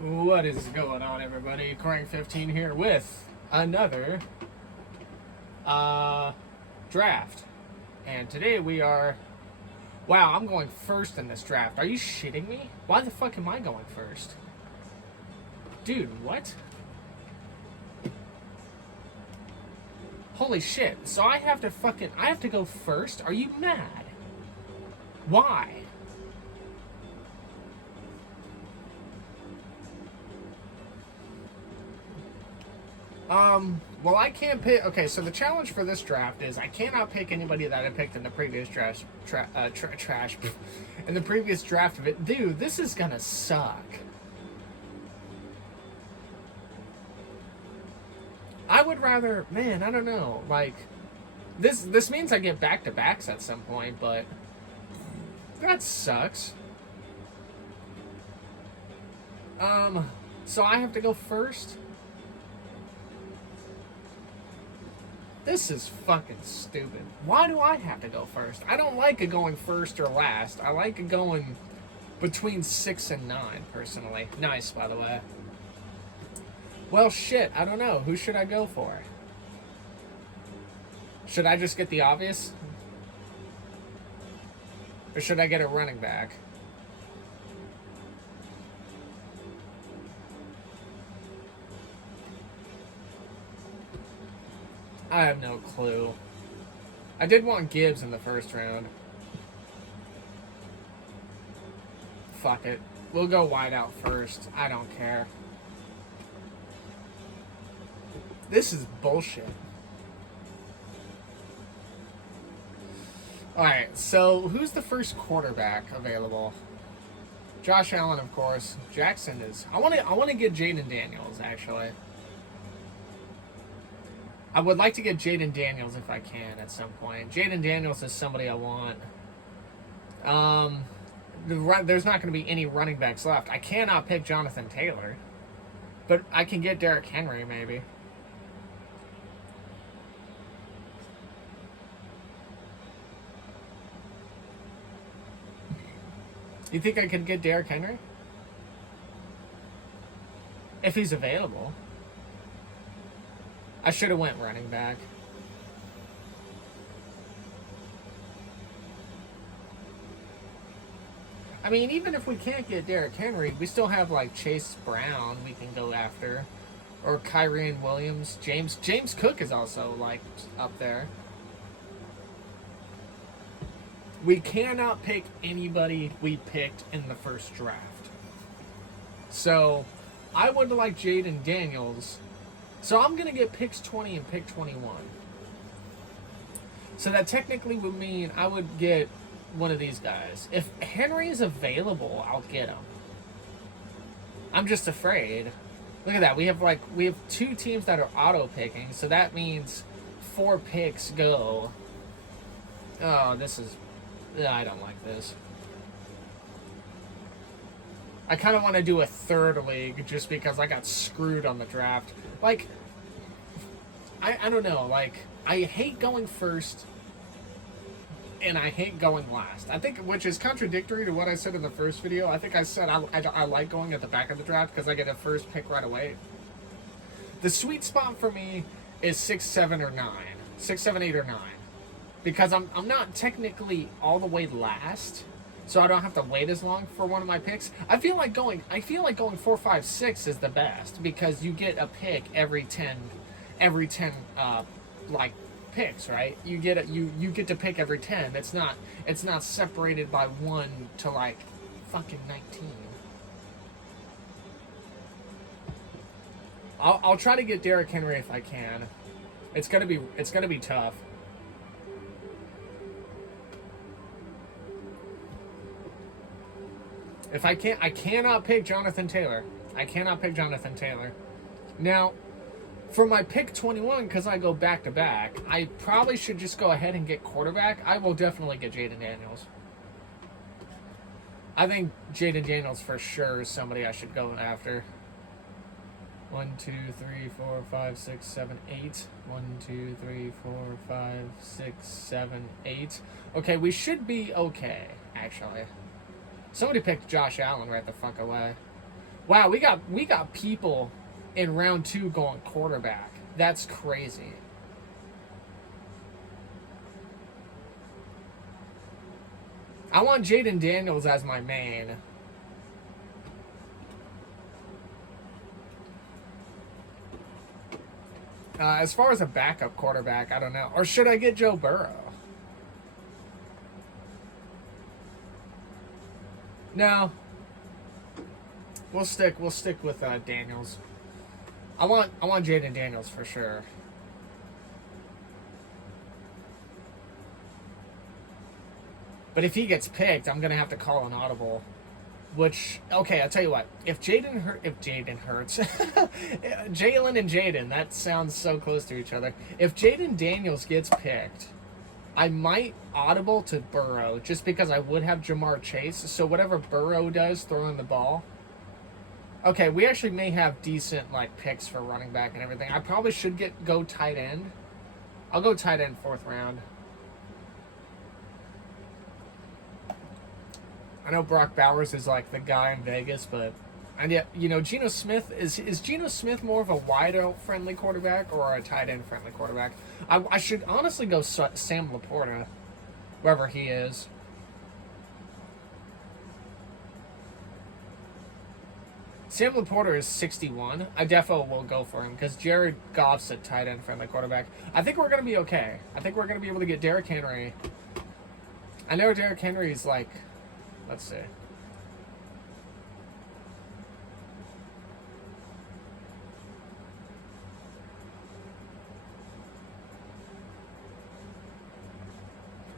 What is going on, everybody? Crank15 here with another draft. And today we are... Wow, I'm going first in this draft. Are you shitting me? Why the fuck am I going first? Dude, what? Holy shit. So I have to go first? Are you mad? Why? Well, I can't pick... Okay, so the challenge for this draft is I cannot pick anybody that I picked in the previous draft... in the previous draft of it. Dude, this is gonna suck. I would rather... Man, I don't know. Like, this means I get back-to-backs at some point, but... That sucks. So I have to go first? This is fucking stupid. Why do I have to go first? I don't like it going first or last. I like it going between 6 and 9, personally. Nice, by the way. Well, shit, I don't know. Who should I go for? Should I just get the obvious? Or should I get a running back? I have no clue. I did want Gibbs in the first round. Fuck it. We'll go wide out first. I don't care. This is bullshit. Alright, so who's the first quarterback available? Josh Allen, of course. Jackson is... I want to get Jaden Daniels, actually. I would like to get Jaden Daniels if I can at some point. Jaden Daniels is somebody I want. There's not going to be any running backs left. I cannot pick Jonathan Taylor. But I can get Derrick Henry, maybe. You think I could get Derrick Henry? If he's available. I should have went running back. I mean, even if we can't get Derrick Henry, we still have, like, Chase Brown we can go after. Or Kyren Williams. James Cook is also, like, up there. We cannot pick anybody we picked in the first draft. So, I would like Jaden Daniels. So I'm going to get picks 20 and pick 21. So that technically would mean I would get one of these guys. If Henry is available, I'll get him. I'm just afraid. Look at that. We have 2 teams that are auto-picking, so that means 4 picks go. Oh, this is... I don't like this. I kind of want to do a third league just because I got screwed on the draft. Like, I don't know. Like, I hate going first, and I hate going last. I think, which is contradictory to what I said in the first video. I think I said I like going at the back of the draft because I get a first pick right away. The sweet spot for me is 6, 7, or 9. 6, 7, 8, or 9. Because I'm not technically all the way last, so I don't have to wait as long for one of my picks. I feel like going 4, 5, 6 is the best because you get a pick every 10 like picks, right? You get to pick every 10. It's not separated by 1 to like fucking 19. I'll try to get Derrick Henry if I can. It's gonna be tough. If I can't, I cannot pick Jonathan Taylor. I cannot pick Jonathan Taylor. Now, for my pick 21, because I go back-to-back, I probably should just go ahead and get quarterback. I will definitely get Jaden Daniels. I think Jaden Daniels for sure is somebody I should go after. 1, 2, 3, 4, 5, 6, 7, 8. 1, 2, 3, 4, 5, 6, 7, 8. Okay, we should be okay, actually. Somebody picked Josh Allen right the fuck away. Wow, we got people in round 2 going quarterback. That's crazy. I want Jaden Daniels as my main. As far as a backup quarterback, I don't know. Or should I get Joe Burrow? No. We'll stick with Daniels. I want Jaden Daniels for sure. But if he gets picked, I'm gonna have to call an audible. Which, okay, I'll tell you what. If Jaden hurts, Jalen and Jaden, that sounds so close to each other. If Jaden Daniels gets picked, I might audible to Burrow just because I would have Jamar Chase. So whatever Burrow does throwing the ball. Okay, we actually may have decent like picks for running back and everything. I probably should go tight end. I'll go tight end 4th round. I know Brock Bowers is like the guy in Vegas, but and yet Geno Smith is Geno Smith more of a wide out friendly quarterback or a tight end friendly quarterback? I should honestly go Sam Laporta, wherever he is. Sam Laporta is 61. I definitely will go for him because Jared Goff's a tight end friendly quarterback. I think we're going to be okay. I think we're going to be able to get Derrick Henry. I know Derrick Henry's like, let's see.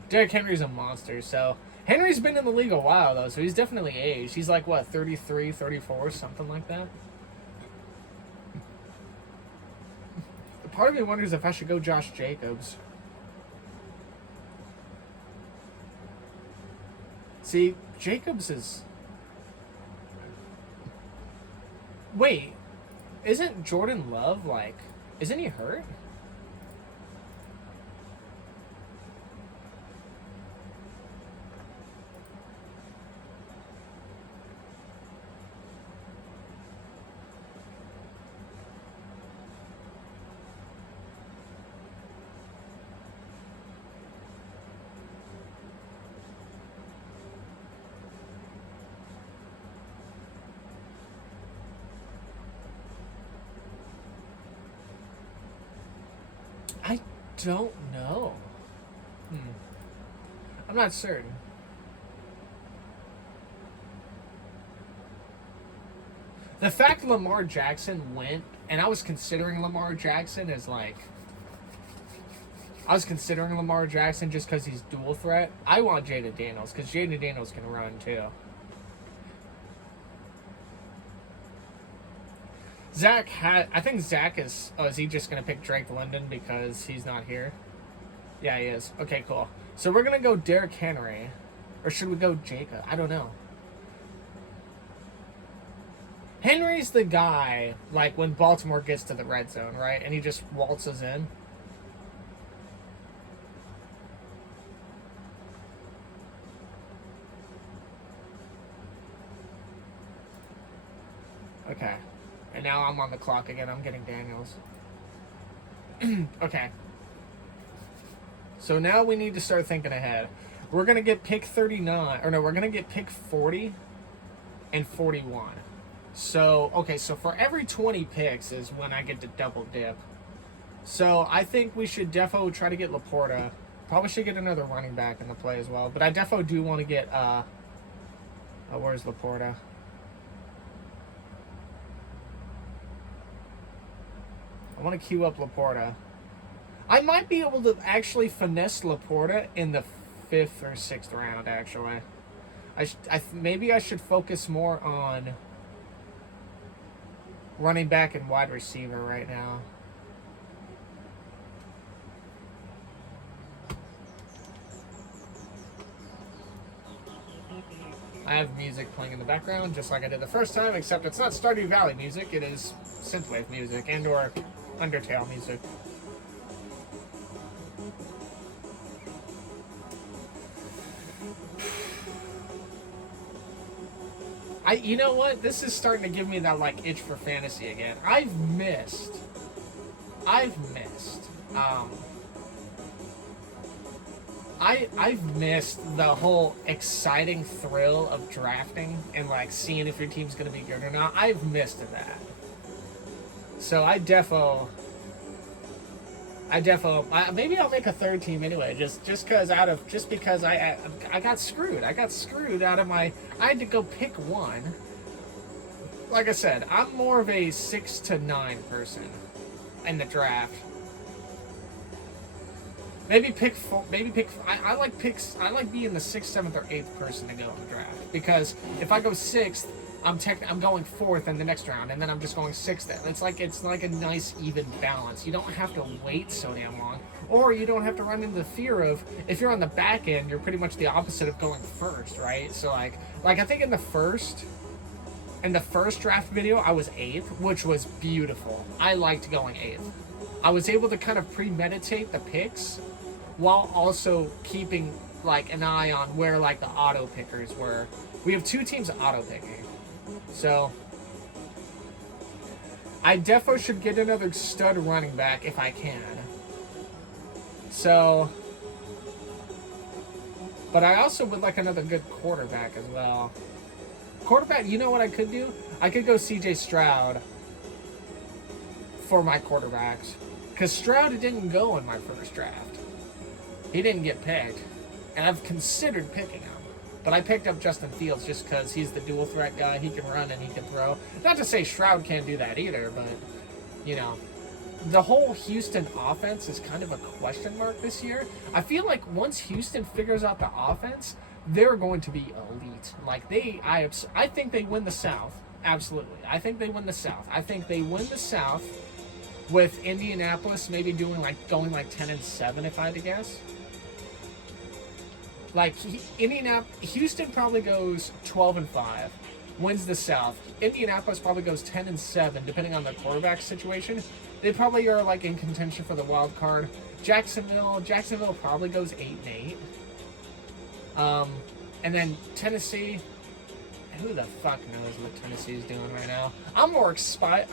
Derrick Henry's a monster, so Henry's been in the league a while, though, so he's definitely aged. He's like, what, 33, 34, something like that? Part of me wonders if I should go Josh Jacobs. See, Jacobs is... Wait, isn't Jordan Love, like... Isn't he hurt? I don't know. I'm not certain. The fact Lamar Jackson went, and I was considering Lamar Jackson as like... I was considering Lamar Jackson just because he's dual threat. I want Jaden Daniels because Jaden Daniels can run too. I think Zach is... Oh, is he just going to pick Drake London because he's not here? Yeah, he is. Okay, cool. So we're going to go Derrick Henry. Or should we go Jacob? I don't know. Henry's the guy, like, when Baltimore gets to the red zone, right? And he just waltzes in. Okay. And now I'm on the clock again. I'm getting Daniels. Okay. So now we need to start thinking ahead. We're going to get pick 39. Or no, we're going to get pick 40 and 41. So, okay, so for every 20 picks is when I get to double dip. So I think we should defo try to get Laporta. Probably should get another running back in the play as well. But I defo do want to get, where's Laporta? I want to queue up Laporta. I might be able to actually finesse Laporta in the 5th or 6th round, actually. Maybe I should focus more on running back and wide receiver right now. I have music playing in the background, just like I did the first time, except it's not Stardew Valley music, it is synthwave music and or Undertale music. You know what? This is starting to give me that like itch for fantasy again. Um, I've missed the whole exciting thrill of drafting and like seeing if your team's gonna be good or not. I've missed that. So maybe I'll make a third team anyway, just because I got screwed. I got screwed out of my. I had to go pick one. Like I said, I'm more of a 6 to 9 person in the draft. Maybe pick four. Maybe pick. I like picks. I like being the 6th, 7th, or 8th person to go in the draft, because if I go 6th, I'm going 4th in the next round, and then I'm just going 6th. It's like a nice even balance. You don't have to wait so damn long, or you don't have to run into the fear of, if you're on the back end, you're pretty much the opposite of going first, right? So like I think in the first draft video, I was 8th, which was beautiful. I liked going 8th. I was able to kind of premeditate the picks while also keeping like an eye on where like the auto pickers were. We have 2 teams auto picking. So I defo should get another stud running back if I can. So, but I also would like another good quarterback as well. Quarterback, you know what I could do? I could go CJ Stroud for my quarterbacks. Because Stroud didn't go in my first draft. He didn't get picked. And I've considered picking him. But I picked up Justin Fields just because he's the dual threat guy. He can run and he can throw. Not to say Stroud can't do that either, but, you know. The whole Houston offense is kind of a question mark this year. I feel like once Houston figures out the offense, they're going to be elite. Like, I think they win the South. Absolutely. I think they win the South. I think they win the South with Indianapolis maybe going like 10-7 if I had to guess. Like Houston probably goes 12-5, wins the South. Indianapolis probably goes 10-7 depending on the quarterback situation. They probably are like in contention for the wild card. Jacksonville probably goes 8-8. And then Tennessee. Who the fuck knows what Tennessee's doing right now? I'm excited.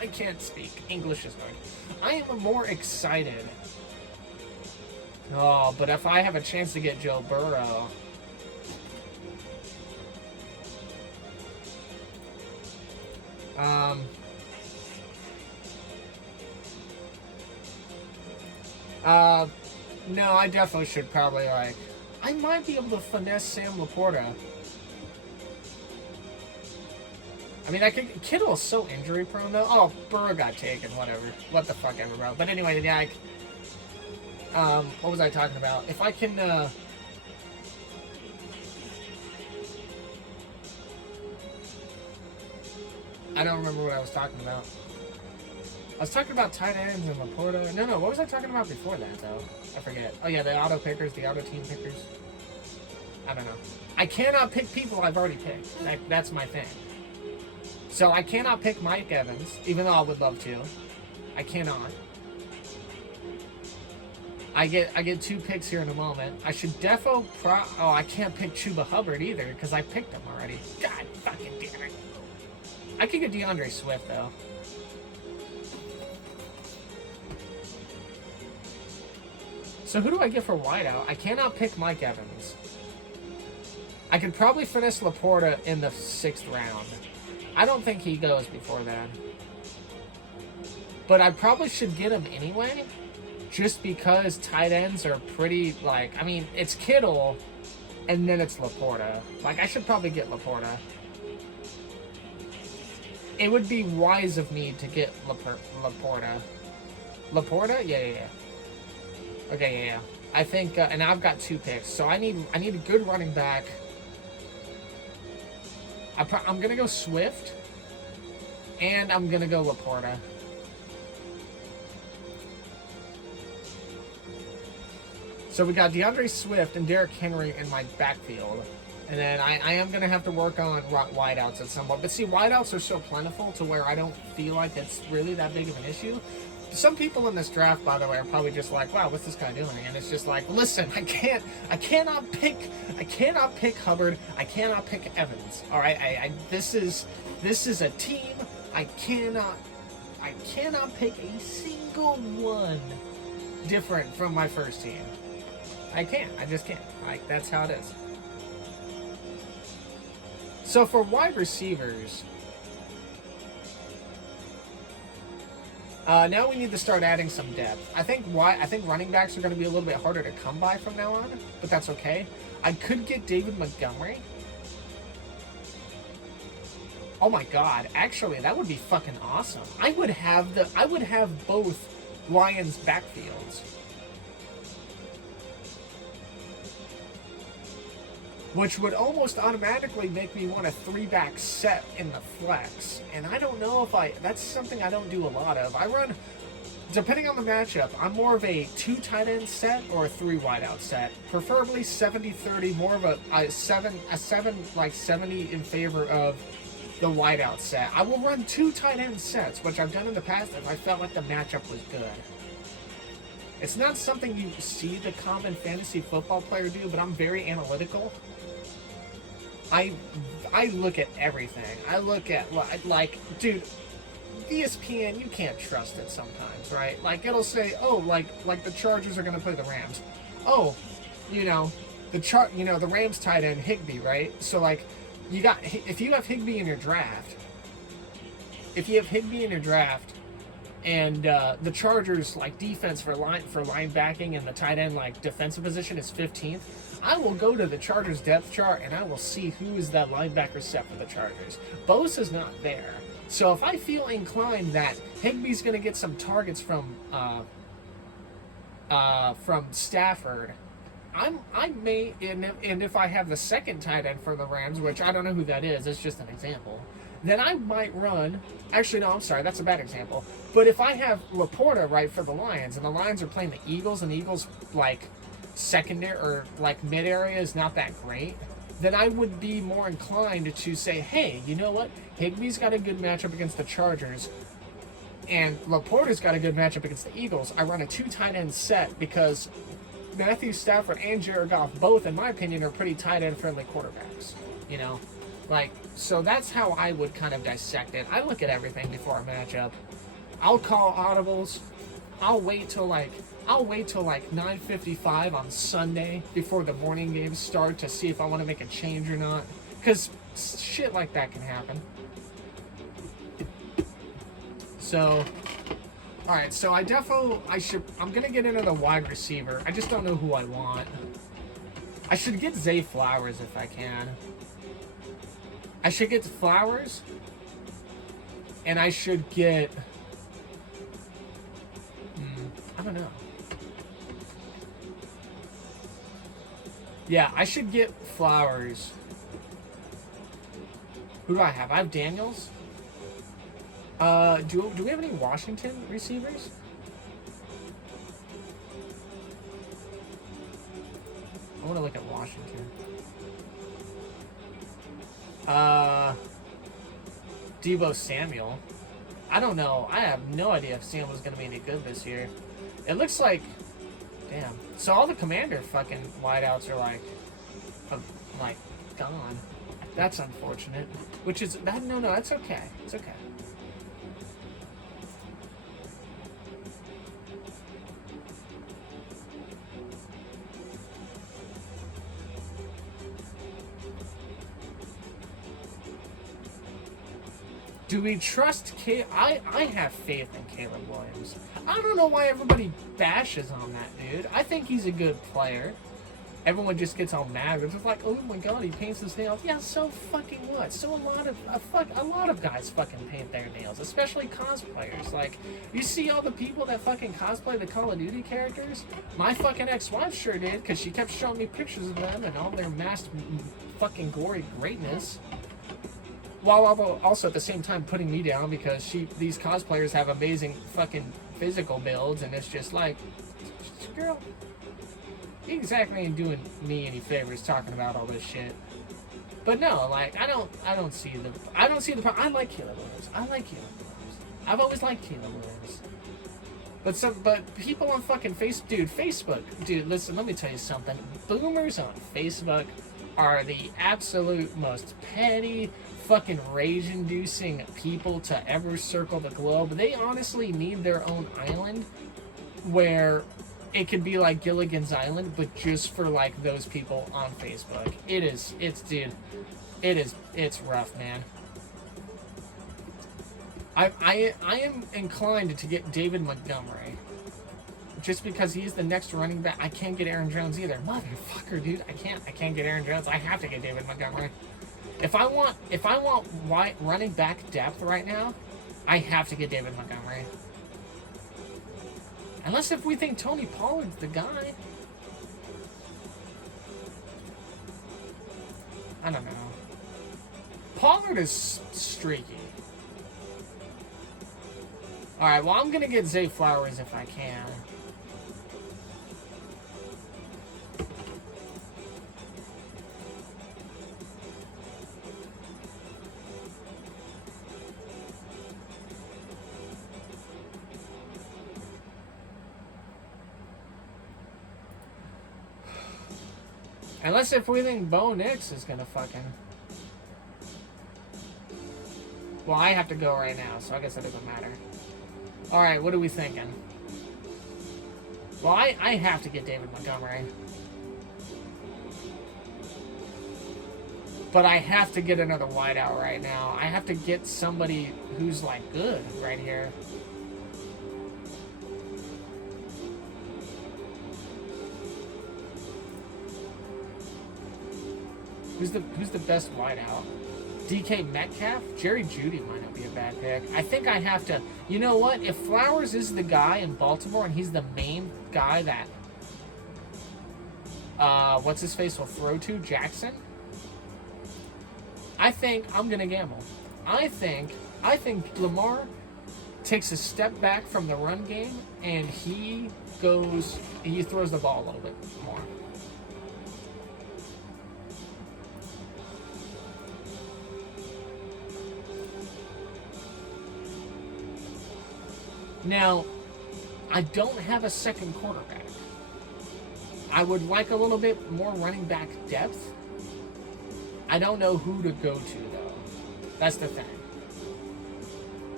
I can't speak. English is hard. I am more excited. Oh, but if I have a chance to get Joe Burrow. No, I definitely should probably like. I might be able to finesse Sam Laporta. I mean, Kittle is so injury prone though. Oh, Burrow got taken. Whatever. What the fuck ever, bro. But anyway, yeah. What was I talking about? If I can, I don't remember what I was talking about. I was talking about tight ends and Laporta. No, what was I talking about before that, though? I forget. Oh, yeah, the auto pickers, the auto team pickers. I don't know. I cannot pick people I've already picked. That's my thing. So I cannot pick Mike Evans, even though I would love to. I cannot. I get 2 picks here in a moment. I should I can't pick Chuba Hubbard either, because I picked him already. God fucking damn it. I could get DeAndre Swift, though. So who do I get for wideout? I cannot pick Mike Evans. I could probably finesse Laporta in the 6th round. I don't think he goes before then. But I probably should get him anyway, just because tight ends are pretty, like, I mean, it's Kittle, and then it's Laporta. Like, I should probably get Laporta. It would be wise of me to get Laporta. Laporta? Yeah. Okay, yeah. I think, and I've got 2 picks, so I need a good running back. I'm gonna go Swift, and I'm gonna go Laporta. So we got DeAndre Swift and Derrick Henry in my backfield. And then I am going to have to work on wideouts at some point. But see, wideouts are so plentiful to where I don't feel like it's really that big of an issue. some people in this draft, by the way, are probably just like, wow, what's this guy doing? And it's just like, listen, I cannot pick Hubbard. I cannot pick Evans. All right, this is a team. I cannot pick a single one different from my first team. I just can't. Like, that's how it is. So for wide receivers, now we need to start adding some depth. I think running backs are going to be a little bit harder to come by from now on, but that's okay. I could get David Montgomery. Oh my god, actually, that would be fucking awesome. I would have both Lions backfields. Which would almost automatically make me want a 3-back set in the flex. And I don't know if that's something I don't do a lot of. I run, depending on the matchup, I'm more of a 2 tight end set or a 3 wide out set. Preferably 70-30, more of a 7 like 70 in favor of the wide out set. I will run 2 tight end sets, which I've done in the past if I felt like the matchup was good. It's not something you see the common fantasy football player do, but I'm very analytical. I look at everything. I look at, like, dude, ESPN, you can't trust it sometimes, right? Like, it'll say, oh, like the Chargers are going to play the Rams. Oh, the Rams tight end Higbee, right? So, like, if you have Higbee in your draft, and the Chargers, like, defense for linebacking and the tight end, like, defensive position is 15th, I will go to the Chargers depth chart and I will see who is that linebacker set for the Chargers. Bosa's not there. So if I feel inclined that Higbee's going to get some targets from Stafford, I may, and if I have the second tight end for the Rams, which I don't know who that is, it's just an example, then I might run, actually no, I'm sorry, that's a bad example, but if I have Laporta, right, for the Lions, and the Lions are playing the Eagles, and the Eagles, like, secondary, or, like, mid-area is not that great, then I would be more inclined to say, hey, you know what, Higbee's got a good matchup against the Chargers, and Laporta's got a good matchup against the Eagles. I run a 2 tight end set because Matthew Stafford and Jared Goff, both, in my opinion, are pretty tight end friendly quarterbacks. You know? Like, so that's how I would kind of dissect it. I look at everything before a matchup. I'll call audibles. I'll wait till like 9:55 on Sunday before the morning games start to see if I want to make a change or not. Because shit like that can happen. So, alright, so I'm going to get into the wide receiver. I just don't know who I want. I should get Zay Flowers if I can. I should get Flowers. And I should get... I don't know. Yeah, I should get Flowers. Who do I have? I have Daniels. Do we have any Washington receivers? I want to look at Washington. Deebo Samuel. I don't know. I have no idea if Samuel's going to be any good this year. It looks like... Damn. So all the Commander fucking wideouts are like gone. That's unfortunate. Which is... No, that's okay. It's okay. Do we trust I have faith in Caleb Williams. I don't know why everybody bashes on that dude. I think he's a good player. Everyone just gets all mad. It's just like, oh my god, he paints his nails. Yeah, so fucking what? So a lot of guys fucking paint their nails, especially cosplayers. Like, you see all the people that fucking cosplay the Call of Duty characters? My fucking ex-wife sure did, because she kept showing me pictures of them and all their masked fucking gory greatness. While also at the same time putting me down because these cosplayers have amazing fucking physical builds, and it's just like, girl, you exactly ain't doing me any favors talking about all this shit. But no, like, I don't see the problem. I like Caleb Williams. I've always liked Caleb Williams. But people on fucking Facebook, dude, listen, let me tell you something. Boomers on Facebook are the absolute most petty, fucking rage-inducing people to ever circle the globe. They honestly need their own island where it could be like Gilligan's Island, but just for like those people on Facebook. It's rough, man. I am inclined to get David Montgomery. Just because he's the next running back. I can't get Aaron Jones either. Motherfucker, dude. I can't get Aaron Jones. I have to get David Montgomery. If I want running back depth right now, I have to get David Montgomery. Unless if we think Tony Pollard's the guy. I don't know. Pollard is streaky. Alright, well, I'm going to get Zay Flowers if I can. Unless if we think Bo Nix is going to fucking... Well, I have to go right now, so I guess that doesn't matter. Alright, what are we thinking? Well, I have to get David Montgomery. But I have to get another wideout right now. I have to get somebody who's, like, good right here. Who's the best wideout? DK Metcalf? Jerry Jeudy might not be a bad pick. I think I have to... You know what? If Flowers is the guy in Baltimore and he's the main guy that... what's-his-face will throw to? Jackson? I think I'm going to gamble. I think Lamar takes a step back from the run game and he throws the ball a little bit more. Now, I don't have a second quarterback. I would like a little bit more running back depth. I don't know who to go to, though. That's the thing.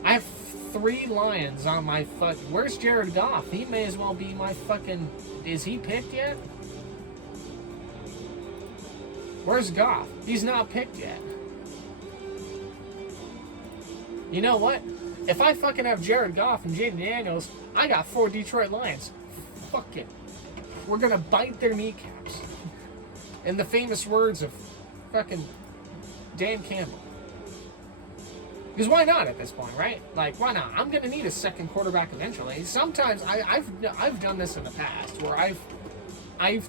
I have 3 Lions on my Where's Jared Goff? He may as well be my fucking... Is he picked yet? Where's Goff? He's not picked yet. You know what? If I fucking have Jared Goff and Jaden Daniels, I got 4 Detroit Lions. Fuck it. We're gonna bite their kneecaps. In the famous words of fucking Dan Campbell. Because why not at this point, right? Like, why not? I'm gonna need a second quarterback eventually. Sometimes I've done this in the past where I've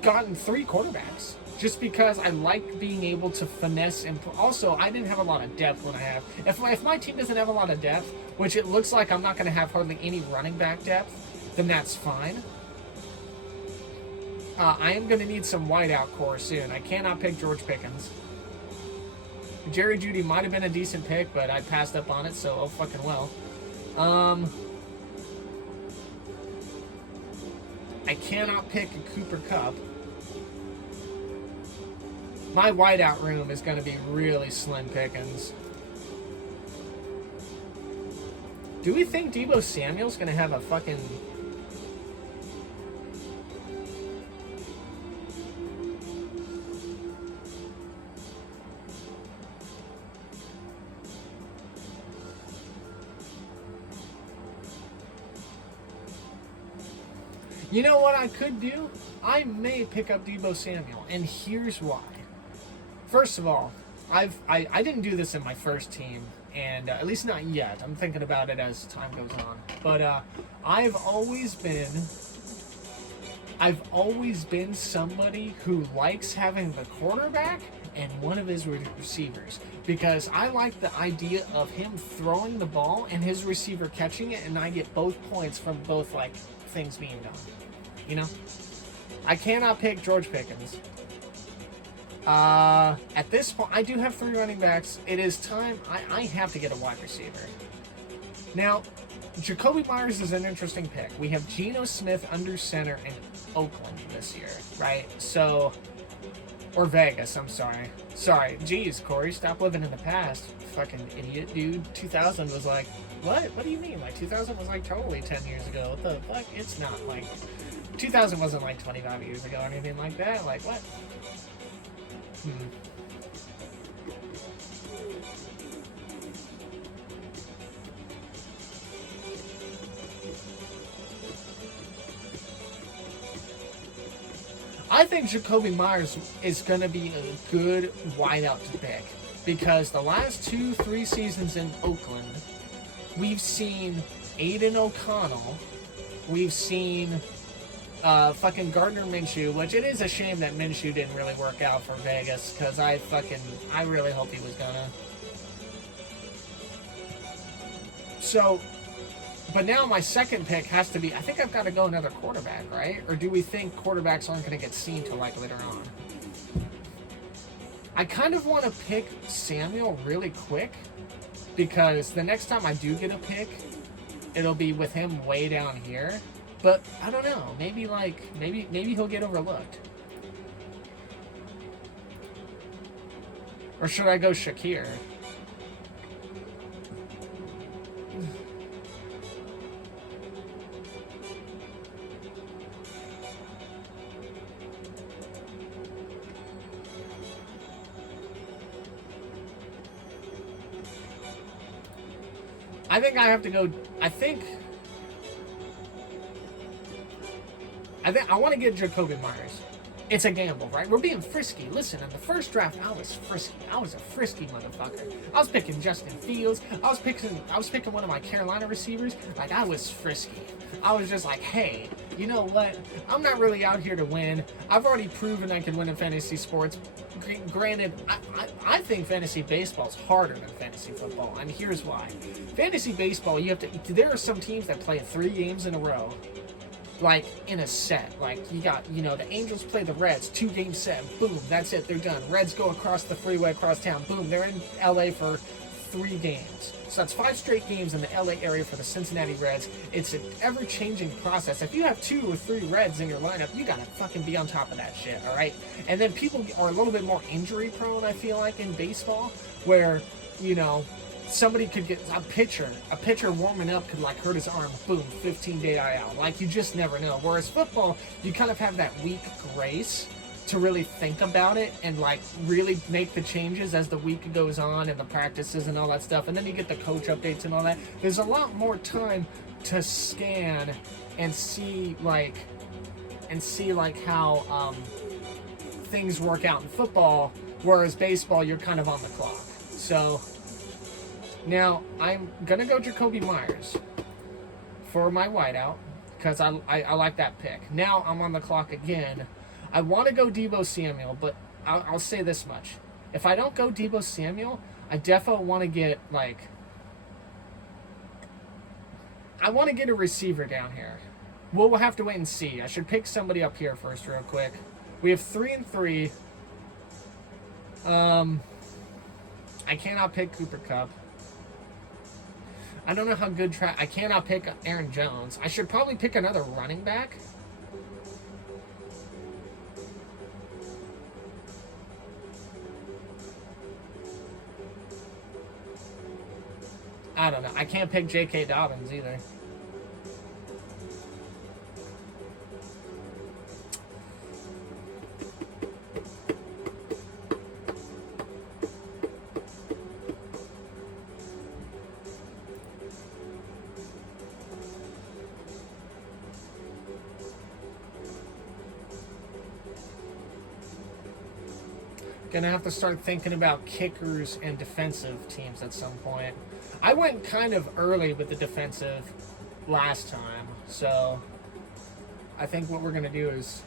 gotten 3 quarterbacks. Just because I like being able to finesse, and also I didn't have a lot of depth when I have. If my team doesn't have a lot of depth, which it looks like I'm not going to have hardly any running back depth, then that's fine. I am going to need some wideout core soon. I cannot pick George Pickens. Jerry Jeudy might have been a decent pick, but I passed up on it, so oh fucking well. I cannot pick a Cooper Kupp. My wideout room is going to be really slim pickings. Do we think Deebo Samuel's going to have a fucking... You know what I could do? I may pick up Deebo Samuel, and here's why. First of all, I didn't do this in my first team, and at least not yet. I'm thinking about it as time goes on. But I've always been somebody who likes having the quarterback and one of his receivers, because I like the idea of him throwing the ball and his receiver catching it, and I get both points from both like things being done. You know, I cannot pick George Pickens. At this point, I do have 3 running backs. It is time. I have to get a wide receiver. Now, Jacoby Myers is an interesting pick. We have Geno Smith under center in Oakland this year, right? So, or Vegas, I'm sorry. Sorry. Geez, Corey, stop living in the past. Fucking idiot, dude. 2000 was like, what? What do you mean? Like, 2000 was like totally 10 years ago. What the fuck? It's not like, 2000 wasn't like 25 years ago or anything like that. Like, what? I think Jacoby Myers is going to be a good wideout to pick because the last 2-3 seasons in Oakland, we've seen Aiden O'Connell, we've seen fucking Gardner Minshew, which it is a shame that Minshew didn't really work out for Vegas because I really hope he was gonna. So, but now my second pick has to be, I think I've got to go another quarterback, right? Or do we think quarterbacks aren't going to get seen till like later on? I kind of want to pick Samuel really quick because the next time I do get a pick, it'll be with him way down here. But I don't know. Maybe maybe he'll get overlooked. Or should I go Shakir? I think I have to go. I think I want to get Jacoby Myers. It's a gamble, right? We're being frisky. Listen, in the first draft, I was frisky. I was a frisky motherfucker. I was picking Justin Fields. I was picking one of my Carolina receivers. Like, I was frisky. I was just like, hey, you know what? I'm not really out here to win. I've already proven I can win in fantasy sports. Granted, I think fantasy baseball is harder than fantasy football, and here's why. Fantasy baseball, there are some teams that play 3 games in a row. Like, in a set. Like, you got, the Angels play the Reds, 2-game set, boom, that's it, they're done. Reds go across the freeway, across town, boom, they're in LA for 3 games. So that's 5 straight games in the LA area for the Cincinnati Reds. It's an ever-changing process. If you have 2 or 3 Reds in your lineup, you gotta fucking be on top of that shit, alright? And then people are a little bit more injury-prone, I feel like, in baseball, where, somebody could get a pitcher warming up could like hurt his arm, boom, 15-day IL. Like, you just never know. Whereas football, you kind of have that week grace to really think about it and like really make the changes as the week goes on and the practices and all that stuff. And then you get the coach updates and all that. There's a lot more time to scan and see how things work out in football, whereas baseball, you're kind of on the clock. So now, I'm going to go Jacoby Myers for my wideout because I like that pick. Now, I'm on the clock again. I want to go Deebo Samuel, but I'll say this much. If I don't go Deebo Samuel, I definitely want to get, I want to get a receiver down here. We'll have to wait and see. I should pick somebody up here first real quick. We have 3 and 3. I cannot pick Cooper Kupp. I don't know how good I cannot pick Aaron Jones. I should probably pick another running back. I don't know. I can't pick J.K. Dobbins either. Gonna have to start thinking about kickers and defensive teams at some point. I went kind of early with the defensive last time, so I think what we're gonna do is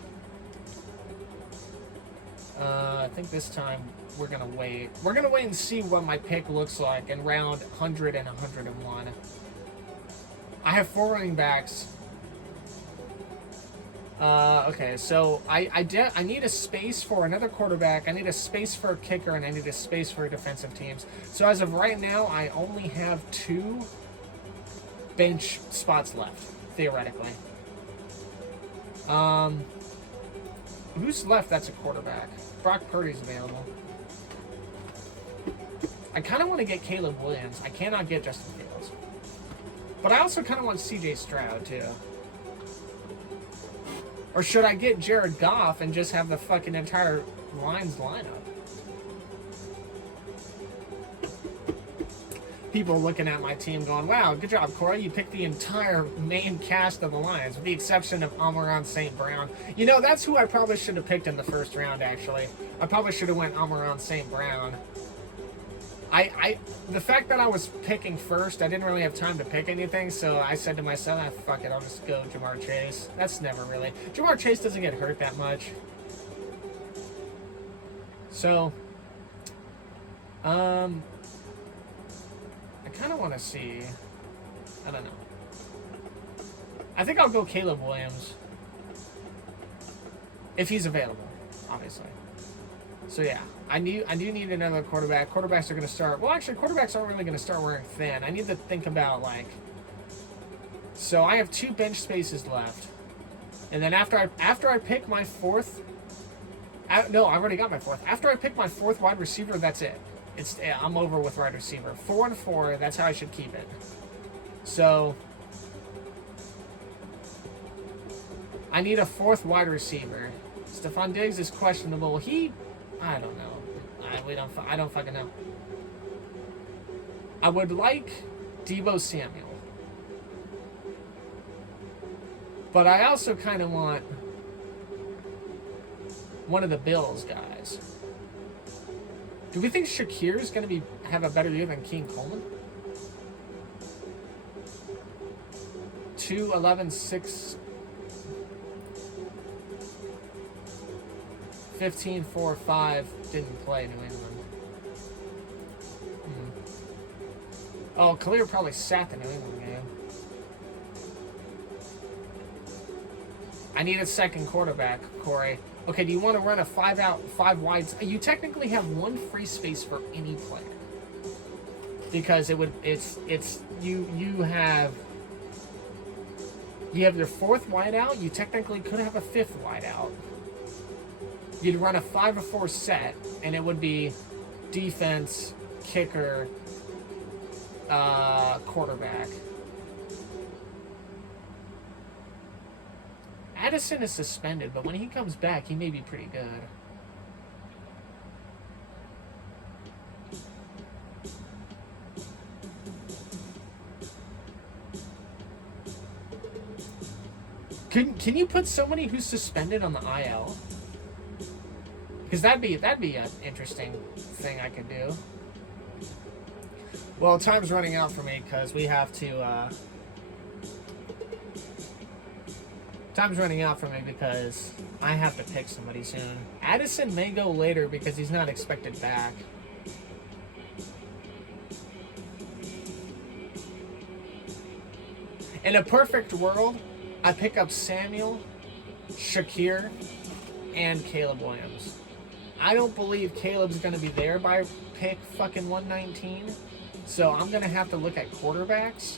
I think this time we're gonna wait. We're gonna wait and see what my pick looks like in round 100 and 101. I have 4 running backs. Okay, so I need a space for another quarterback, I need a space for a kicker, and I need a space for defensive teams. So as of right now, I only have 2 bench spots left, theoretically. Who's left that's a quarterback? Brock Purdy's available. I kind of want to get Caleb Williams. I cannot get Justin Fields. But I also kind of want CJ Stroud, too. Or should I get Jared Goff and just have the fucking entire Lions lineup? People looking at my team going, wow, good job, Corey. You picked the entire main cast of the Lions, with the exception of Amon-Ra St. Brown. You know, that's who I probably should have picked in the first round, actually. I probably should have went Amon-Ra St. Brown. The fact that I was picking first, I didn't really have time to pick anything, so I said to myself, ah, fuck it, I'll just go Jamar Chase. That's never really... Jamar Chase doesn't get hurt that much. So, I kind of want to see... I don't know. I think I'll go Caleb Williams. If he's available, obviously. So yeah, I do need another quarterback. Quarterbacks are going to start... Well, actually, quarterbacks aren't really going to start wearing thin. I need to think about, like... So I have 2 bench spaces left. And then after I pick my fourth... No, I already got my fourth. After I pick my 4th wide receiver, that's it. I'm over with wide receiver. 4 and 4, that's how I should keep it. So... I need a 4th wide receiver. Stephon Diggs is questionable. I don't know. I don't fucking know. I would like Deebo Samuel. But I also kind of want one of the Bills guys. Do we think Shakir's going to have a better year than King Coleman? 2, 11, 6... 15, 4, 5, didn't play New England. Oh, Khalil probably sat the New England game. I need a second quarterback, Corey. Okay, do you want to run a 5 out, 5 wides? You technically have 1 free space for any player. Because you have your 4th wide out, you technically could have a 5th wide out. You'd run a 5 or 4 set, and it would be defense, kicker, quarterback. Addison is suspended, but when he comes back, he may be pretty good. Can you put somebody who's suspended on the IL? Because that'd be an interesting thing I could do. Well, time's running out for me because we have to... Time's running out for me because I have to pick somebody soon. Addison may go later because he's not expected back. In a perfect world, I pick up Samuel, Shakir, and Caleb Williams. I don't believe Caleb's going to be there by pick fucking 119. So I'm going to have to look at quarterbacks.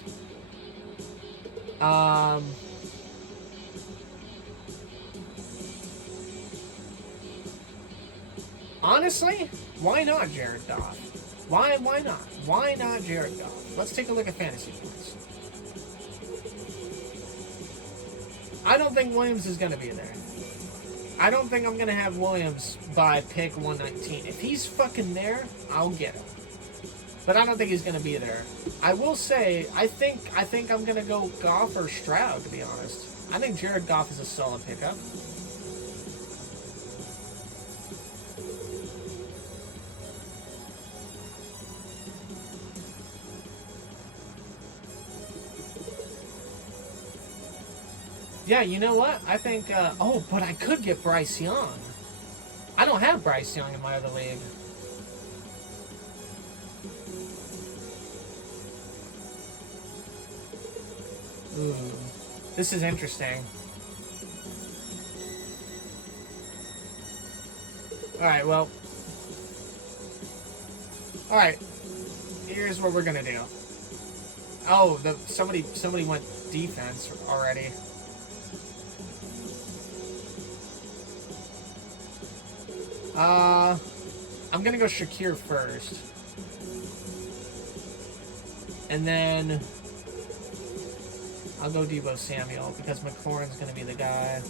Honestly, why not Jared Goff? Why not? Why not Jared Goff? Let's take a look at fantasy points. I don't think Williams is going to be there. I don't think I'm going to have Williams by pick 119. If he's fucking there, I'll get him. But I don't think he's going to be there. I will say, I think I'm going to go Goff or Stroud, to be honest. I think Jared Goff is a solid pickup. Yeah, you know what? I think, oh, but I could get Bryce Young. I don't have Bryce Young in my other league. Ooh, this is interesting. Alright, well. Alright. Here's what we're gonna do. Oh, somebody went defense already. I'm gonna go Shakir first. And then I'll go Deebo Samuel because McLaurin's gonna be the guy.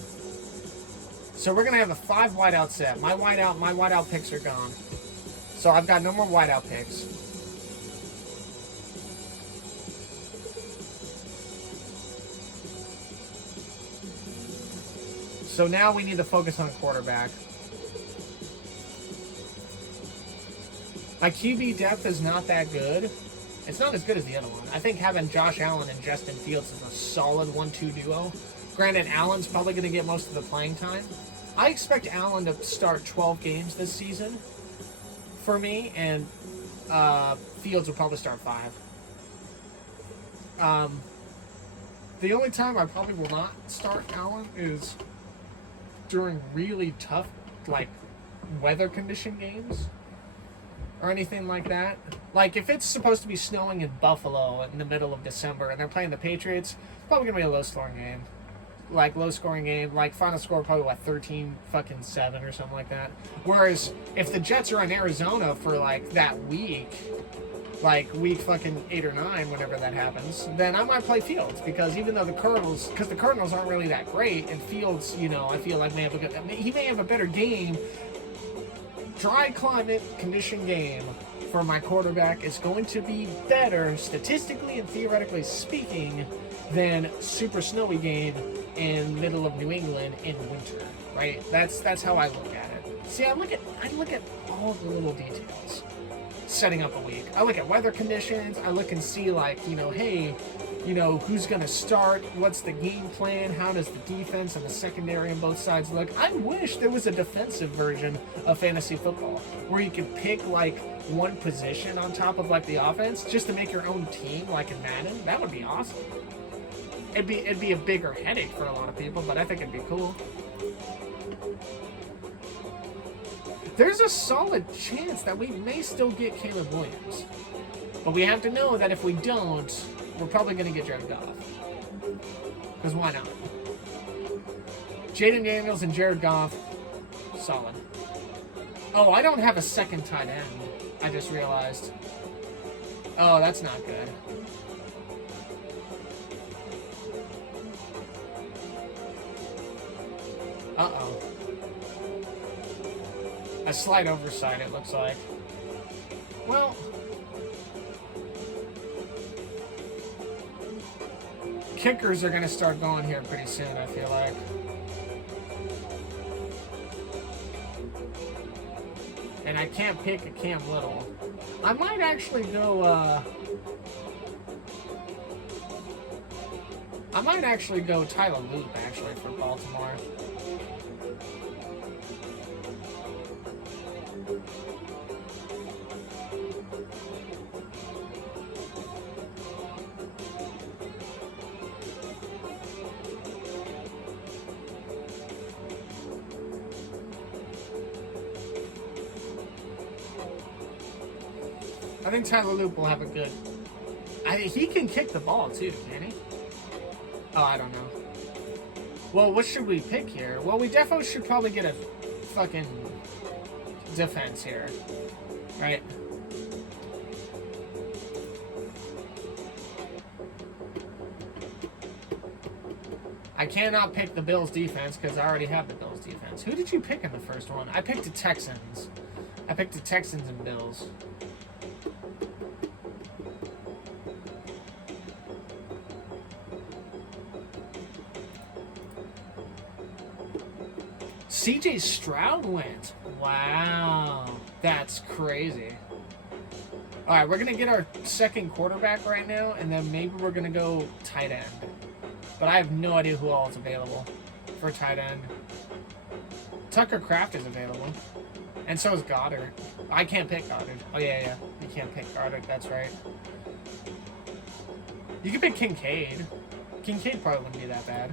So we're gonna have a 5 wideout set. My wideout picks are gone. So I've got no more wideout picks. So now we need to focus on quarterback. My QB depth is not that good. It's not as good as the other one. I think having Josh Allen and Justin Fields is a solid 1-2 duo. Granted, Allen's probably going to get most of the playing time. I expect Allen to start 12 games this season for me, and Fields will probably start 5. The only time I probably will not start Allen is during really tough, like, weather condition games or anything like that. Like, if it's supposed to be snowing in Buffalo in the middle of December and they're playing the Patriots, probably going to be a low-scoring game. Like, low-scoring game. Like, final score probably, 13-7 or something like that. Whereas, if the Jets are in Arizona for, like, that week, like, week 8 or 9, whenever that happens, then I might play Fields. Because even though the Cardinals aren't really that great, and Fields, I feel like he may have a better game. Dry climate condition game for my quarterback is going to be better, statistically and theoretically speaking, than super snowy game in middle of New England in winter, right? That's how I look at it. See, I look at all the little details setting up a week. I look at weather conditions. I look and see, like, hey, who's going to start? What's the game plan? How does the defense and the secondary on both sides look? I wish there was a defensive version of fantasy football where you could pick, like, one position on top of, like, the offense just to make your own team, like in Madden. That would be awesome. It'd be a bigger headache for a lot of people, but I think it'd be cool. There's a solid chance that we may still get Caleb Williams. But we have to know that if we don't, we're probably going to get Jared Goff. Because why not? Jaden Daniels and Jared Goff, solid. Oh, I don't have a second tight end. I just realized. Oh, that's not good. Uh-oh. A slight oversight, it looks like. Well, kickers are going to start going here pretty soon, I feel like. And I can't pick a Cam Little. I might actually go, Tyler Loop, actually, for Baltimore. I think Tyler Loop will have a good... he can kick the ball, too, can he? Oh, I don't know. Well, what should we pick here? Well, we definitely should probably get a fucking defense here. Right? I cannot pick the Bills defense because I already have the Bills defense. Who did you pick in the first one? I picked the Texans. I picked the Texans and Bills. CJ Stroud went. Wow. That's crazy. All right, we're going to get our second quarterback right now, and then maybe we're going to go tight end. But I have no idea who all is available for tight end. Tucker Kraft is available. And so is Goddard. I can't pick Goddard. Oh, yeah. You can't pick Goddard. That's right. You can pick Kincaid. Kincaid probably wouldn't be that bad.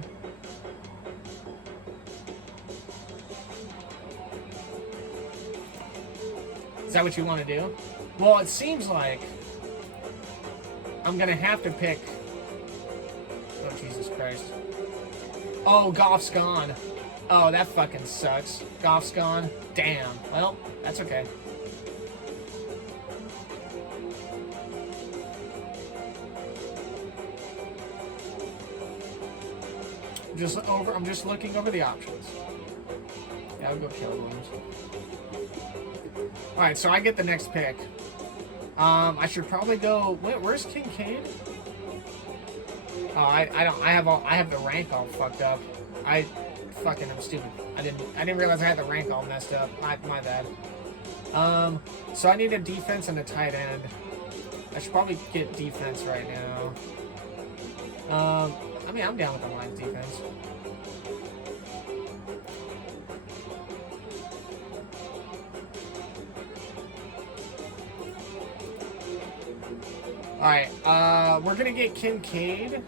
Is that what you want to do? Well, it seems like I'm gonna have to pick. Oh, Jesus Christ. Oh, Goff's gone. Oh, that fucking sucks. Goff's gone. Damn. Well, that's okay. I'm just looking over the options. Yeah, I'll go kill wounds. Alright, so I get the next pick. I should probably go. Wait, where's Kincaid? Oh, I have the rank all fucked up. I fucking am stupid. I didn't realize I had the rank all messed up. My bad. So I need a defense and a tight end. I should probably get defense right now. I mean, I'm down with the Lions defense. Alright, we're gonna get Kincaid,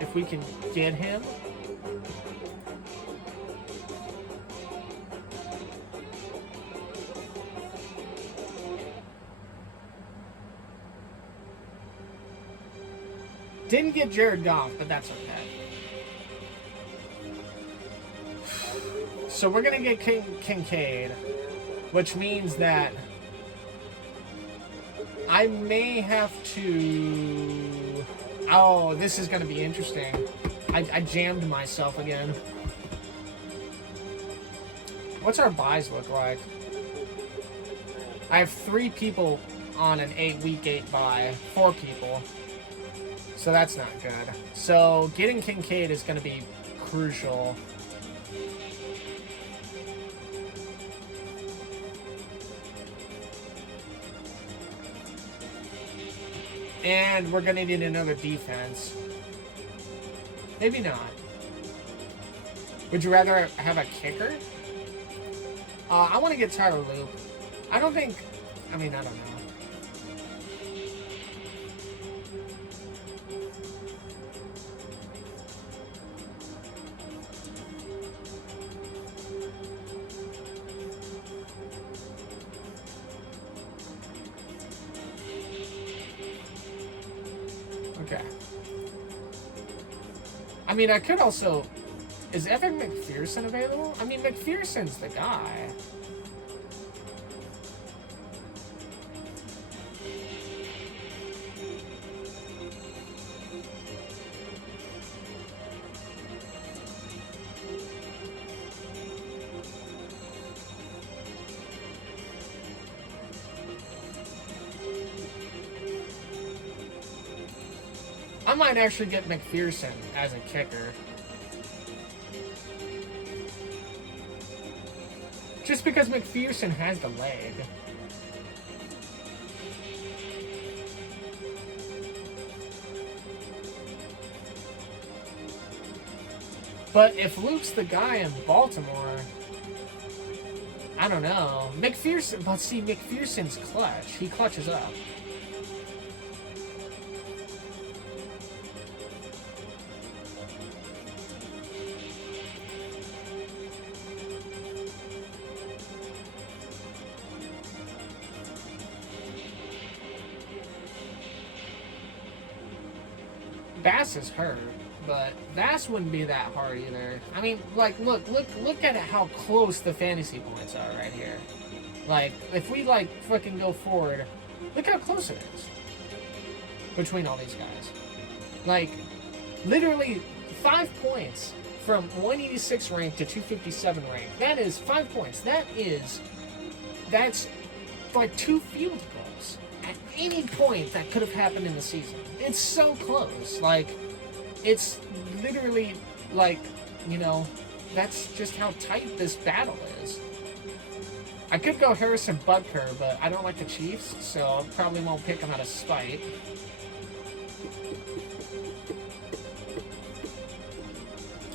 if we can get him. Didn't get Jared Goff, but that's okay. So we're gonna get Kincaid, which means that I may have to... Oh, this is going to be interesting. I jammed myself again. What's our buys look like? I have 3 people on an week 8 buy. 4 people. So that's not good. So getting Kincaid is going to be crucial. And we're going to need another defense. Maybe not. Would you rather have a kicker? I want to get Tyler Loop. I don't think... I mean, I don't know. Okay. I mean, I could also... Is Evan McPherson available? I mean, McPherson's the guy. I might actually get McPherson as a kicker. Just because McPherson has the leg. But if Luke's the guy in Baltimore, I don't know. McPherson, but see, McPherson's clutch. He clutches up. Bass is hurt, but Bass wouldn't be that hard either. I mean, like, look at how close the fantasy points are right here. Like, if we, like, fucking go forward, look how close it is between all these guys. Like, literally 5 points from 186 rank to 257 rank. That is 5 points. That's like 2 field goals at any point that could have happened in the season. It's so close. Like, it's literally, like, you know, that's just how tight this battle is. I could go Harrison Butker, but I don't like the Chiefs, so I probably won't pick him out of spite.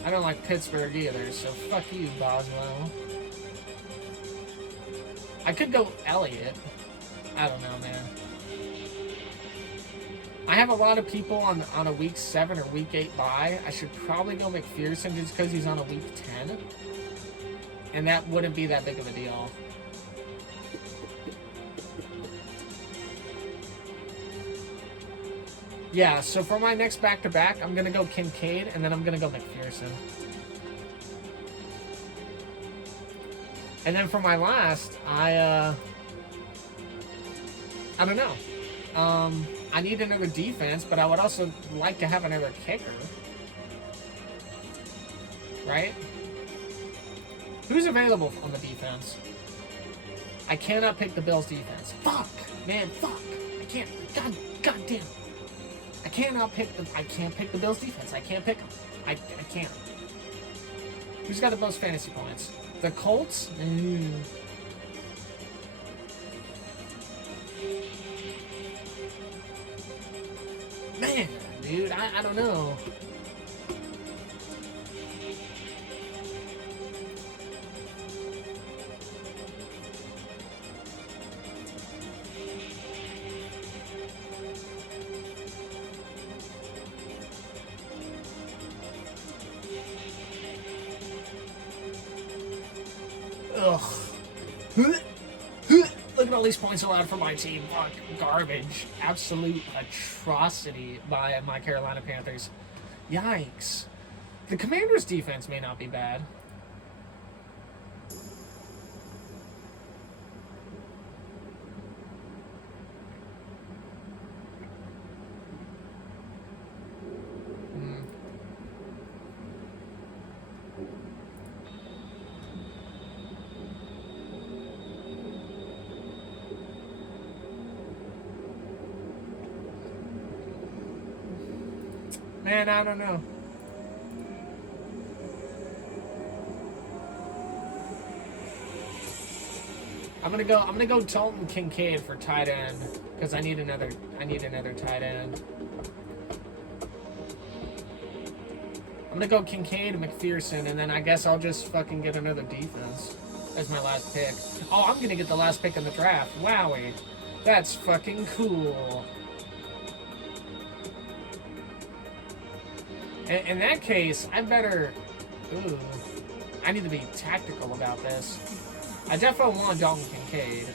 I don't like Pittsburgh either, so fuck you, Boswell. I could go Elliott. I don't know, man. I have a lot of people on a week 7 or week 8 bye. I should probably go McPherson just because he's on a week 10. And that wouldn't be that big of a deal. Yeah, so for my next back-to-back, I'm going to go Kincaid, and then I'm going to go McPherson. And then for my last, I don't know. I need another defense, but I would also like to have another kicker. Right? Who's available on the defense? I cannot pick the Bills' defense. Fuck! Man, fuck! I can't. God damn. I can't pick the Bills' defense. I can't pick them. I can't. Who's got the most fantasy points? The Colts? Man, dude, I don't know. Ugh. Look at all these points allowed for my team. Fuck, garbage. Absolute atrocity by my Carolina Panthers. Yikes. The Commanders' defense may not be bad. Man, I don't know. I'm gonna go Dalton Kincaid for tight end because I need another tight end. I'm gonna go Kincaid, McPherson, and then I guess I'll just fucking get another defense as my last pick. Oh, I'm gonna get the last pick in the draft. Wowie, that's fucking cool. In that case, I better... Ooh. I need to be tactical about this. I definitely want Dalton Kincaid.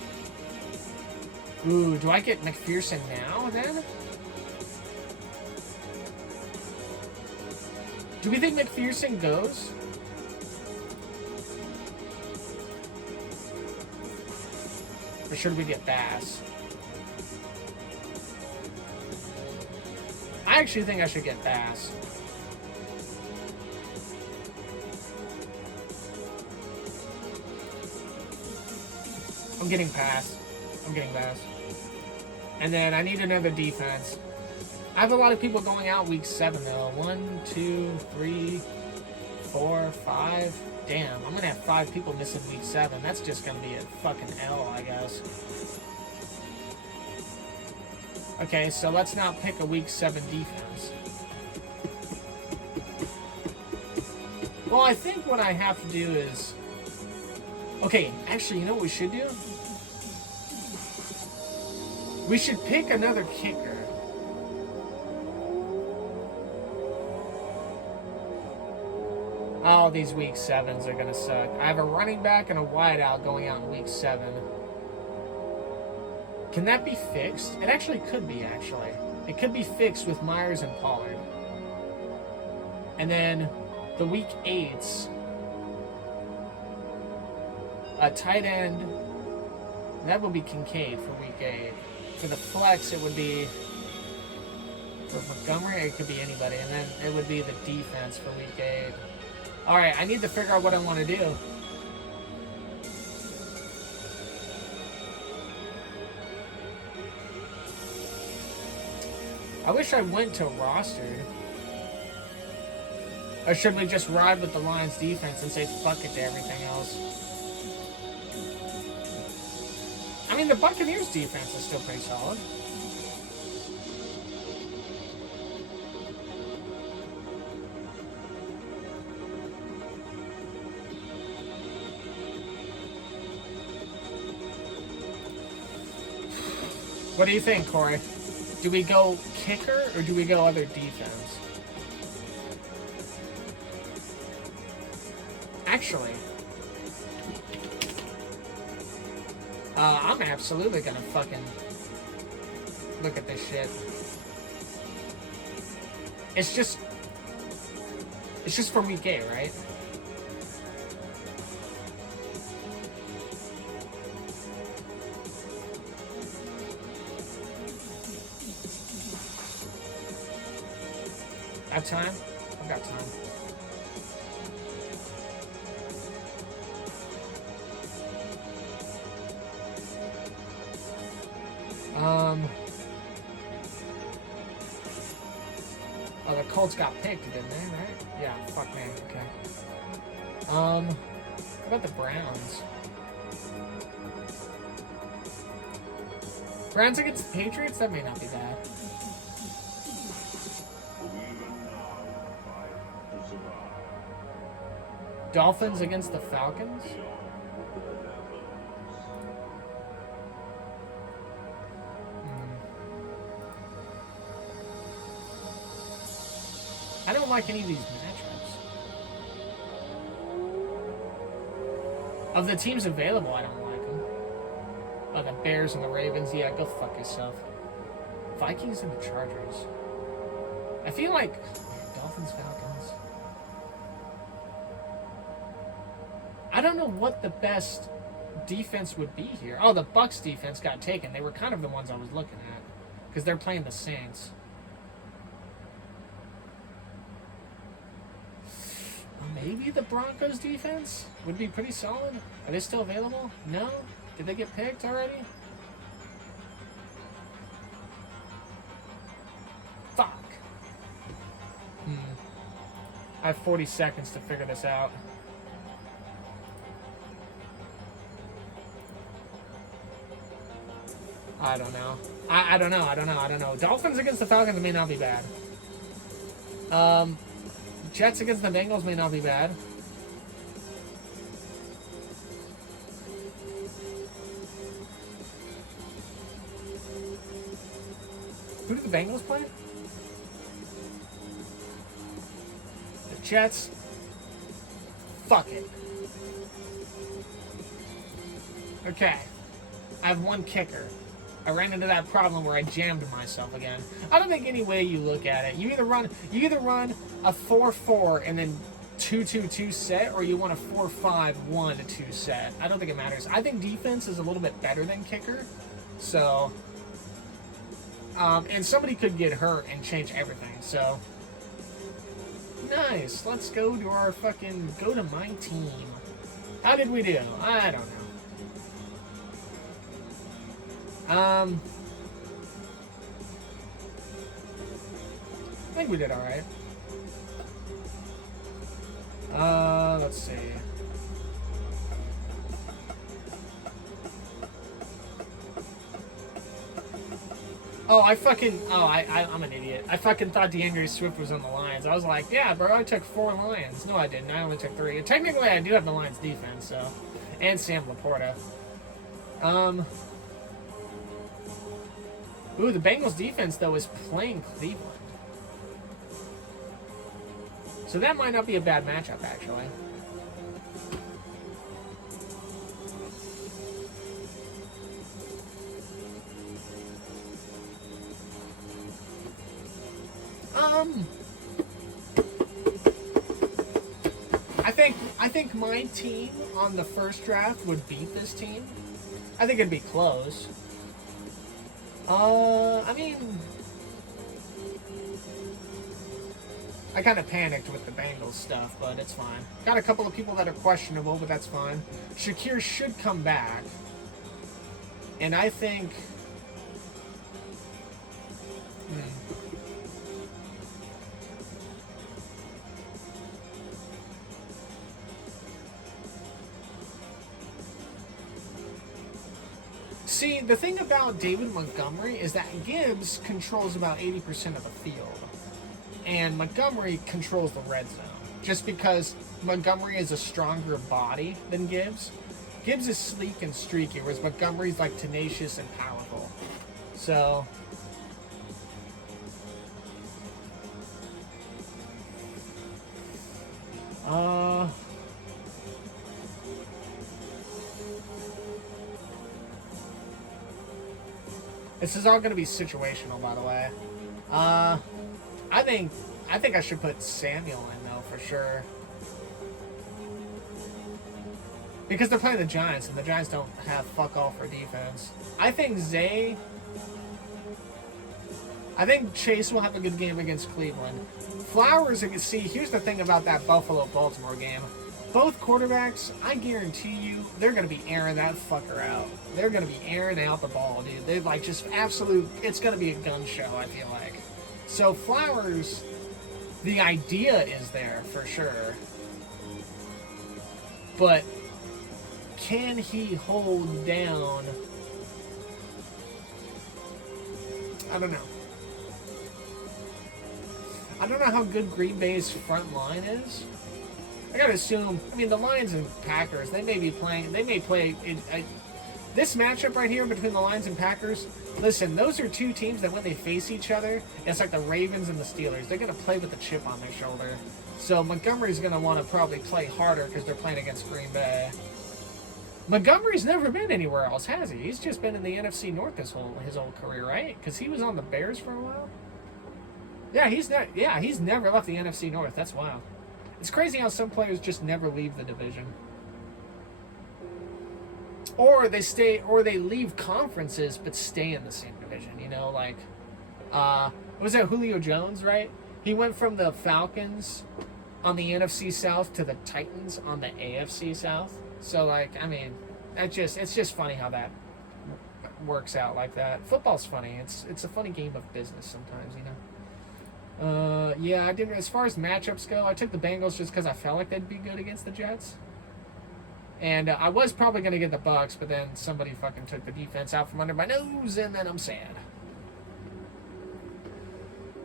Ooh, do I get McPherson now, then? Do we think McPherson goes? Or should we get Bass? I actually think I should get Bass. I'm getting Bass. And then I need another defense. I have a lot of people going out week 7, though. 1, 2, 3, 4, 5. Damn, I'm going to have 5 people missing week 7. That's just going to be a fucking L, I guess. Okay, so let's not pick a week 7 defense. Well, I think what I have to do is... Okay, actually, you know what we should do? We should pick another kicker. Oh, these week 7s are gonna suck. I have a running back and a wideout going out in week 7. Can that be fixed? It actually could be, actually. It could be fixed with Myers and Pollard. And then the week 8s, a tight end, that would be Kincaid for week 8. For the flex, it would be for Montgomery, it could be anybody, and then it would be the defense for week 8. Alright, I need to figure out what I want to do. I wish I went to rostered. Or should we just ride with the Lions defense and say fuck it to everything else? I mean, the Buccaneers defense is still pretty solid. What do you think, Corey? Do we go kicker or do we go other defense? Actually, I'm absolutely gonna fucking look at this shit. It's just for week 8, right? Have time? I've got time. Oh, the Colts got picked, didn't they, right? Yeah, fuck me, okay. How about the Browns? Browns against the Patriots? That may not be bad. Dolphins against the Falcons? I don't like any of these matchups. Of the teams available, I don't like them. Oh, the Bears and the Ravens? Yeah, go fuck yourself. Vikings and the Chargers. I feel like Dolphins, Falcons. I don't know what the best defense would be here. Oh, the Bucs defense got taken. They were kind of the ones I was looking at because they're playing the Saints. Maybe the Broncos defense would be pretty solid. Are they still available? No? Did they get picked already? Fuck. I have 40 seconds to figure this out. I don't know. I don't know. Dolphins against the Falcons may not be bad. Jets against the Bengals may not be bad. Who do the Bengals play? The Jets. Fuck it. Okay. I have one kicker. I ran into that problem where I jammed myself again. I don't think any way you look at it. You either run a 4-4 and then 2-2-2 set, or you want a 4-5-1-2 set. I don't think it matters. I think defense is a little bit better than kicker. So, and somebody could get hurt and change everything. So, nice. Let's go to our fucking go to my team. How did we do? I don't know. I think we did all right. Let's see. I'm an idiot. I fucking thought DeAndre Swift was on the Lions. I was like, yeah, bro, I took 4 Lions. No, I didn't. I only took 3. Technically, I do have the Lions defense, so. And Sam Laporta. Ooh, the Bengals defense, though, is playing Cleveland. So that might not be a bad matchup, actually. I think my team on the first draft would beat this team. I think it'd be close. I mean, I kind of panicked with the Bengals stuff, but it's fine. Got a couple of people that are questionable, but that's fine. Shakir should come back. And I think... See, the thing about David Montgomery is that Gibbs controls about 80% of the field. And Montgomery controls the red zone. Just because Montgomery is a stronger body than Gibbs. Gibbs is sleek and streaky, whereas Montgomery's like tenacious and powerful. So... This is all going to be situational, by the way. I think I think I should put Samuel in, though, for sure. Because they're playing the Giants, and the Giants don't have fuck all for defense. I think Chase will have a good game against Cleveland. Flowers, see, here's the thing about that Buffalo-Baltimore game. Both quarterbacks, I guarantee you, they're going to be airing that fucker out. They're going to be airing out the ball, dude. They're like just absolute, it's going to be a gun show, I feel like. So Flowers, the idea is there for sure. But can he hold down? I don't know. I don't know how good Green Bay's front line is. I gotta assume, I mean, the Lions and Packers, they may play this matchup right here between the Lions and Packers. Listen, those are two teams that when they face each other, it's like the Ravens and the Steelers. They're gonna play with the chip on their shoulder. So Montgomery's gonna want to probably play harder because they're playing against Green Bay. Montgomery's never been anywhere else, has he? He's just been in the NFC North his whole career, right? Because he was on the Bears for a while. Yeah, he's never left the NFC North. That's wild. It's crazy how some players just never leave the division. Or they leave conferences but stay in the same division, you know, like was that Julio Jones, right? He went from the Falcons on the NFC South to the Titans on the AFC South. So like, I mean, it's just funny how that works out like that. Football's funny. It's a funny game of business sometimes, you know. Yeah, I didn't. As far as matchups go, I took the Bengals just because I felt like they'd be good against the Jets. And I was probably going to get the Bucks, but then somebody fucking took the defense out from under my nose, and then I'm sad.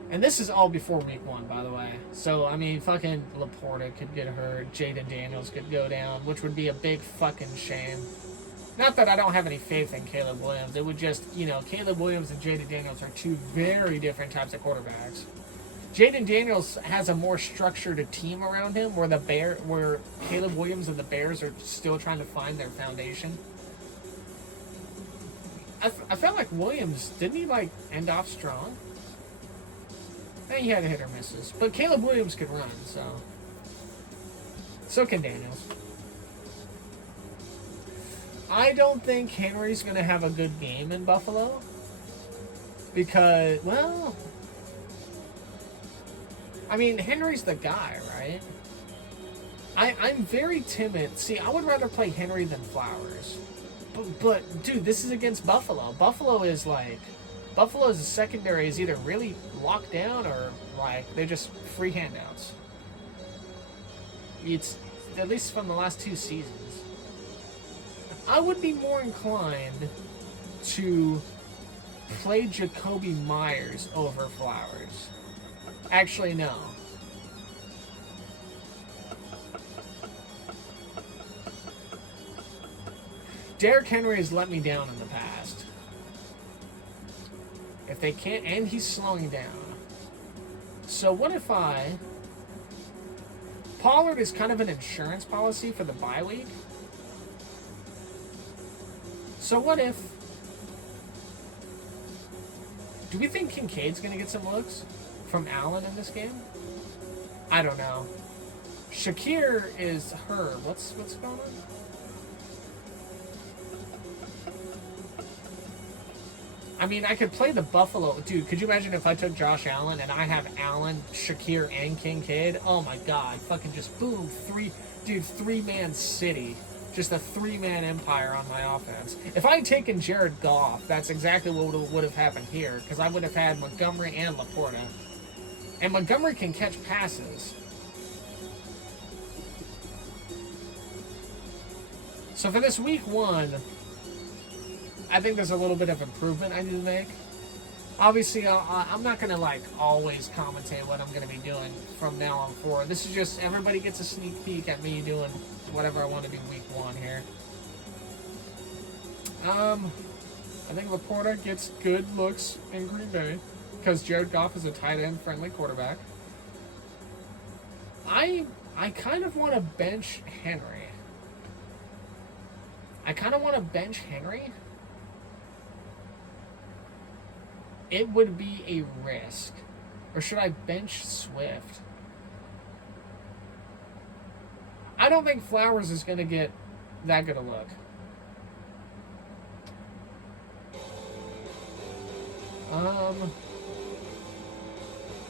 And this is all before week 1, by the way. So, I mean, fucking Laporta could get hurt. Jaden Daniels could go down, which would be a big fucking shame. Not that I don't have any faith in Caleb Williams. It would just, you know, Caleb Williams and Jaden Daniels are two very different types of quarterbacks. Jaden Daniels has a more structured team around him, where Caleb Williams and the Bears are still trying to find their foundation. I felt like Williams, didn't he like end off strong? He had hit or misses, but Caleb Williams could run, so can Daniels. I don't think Henry's going to have a good game in Buffalo because, well, I mean, Henry's the guy, right? I'm very timid. See, I would rather play Henry than Flowers. But dude, this is against Buffalo. Buffalo's secondary is either really locked down or, like, they're just free handouts. It's, at least from the last 2 seasons. I would be more inclined to play Jacoby Myers over Flowers. Actually, no. Derrick Henry has let me down in the past. If they can't, and he's slowing down. So what if Pollard is kind of an insurance policy for the bye week. So what if, do we think Kincaid's going to get some looks from Allen in this game? I don't know. Shakir is hurt. What's going on? I mean, I could play the Buffalo. Dude, could you imagine if I took Josh Allen and I have Allen, Shakir, and Kincaid? Oh my god. Fucking just boom. 3-man city. Just a 3-man empire on my offense. If I had taken Jared Goff, that's exactly what would have happened here. Because I would have had Montgomery and Laporta. And Montgomery can catch passes. So for this week 1, I think there's a little bit of improvement I need to make. Obviously, I'm not going to, like, always commentate what I'm going to be doing from now on forward. This is just, everybody gets a sneak peek at me doing whatever I want to do week 1 here. I think Laporta gets good looks in Green Bay because Jared Goff is a tight end friendly quarterback. I kind of want to bench Henry. It would be a risk. Or should I bench Swift? I don't think Flowers is going to get that good a look.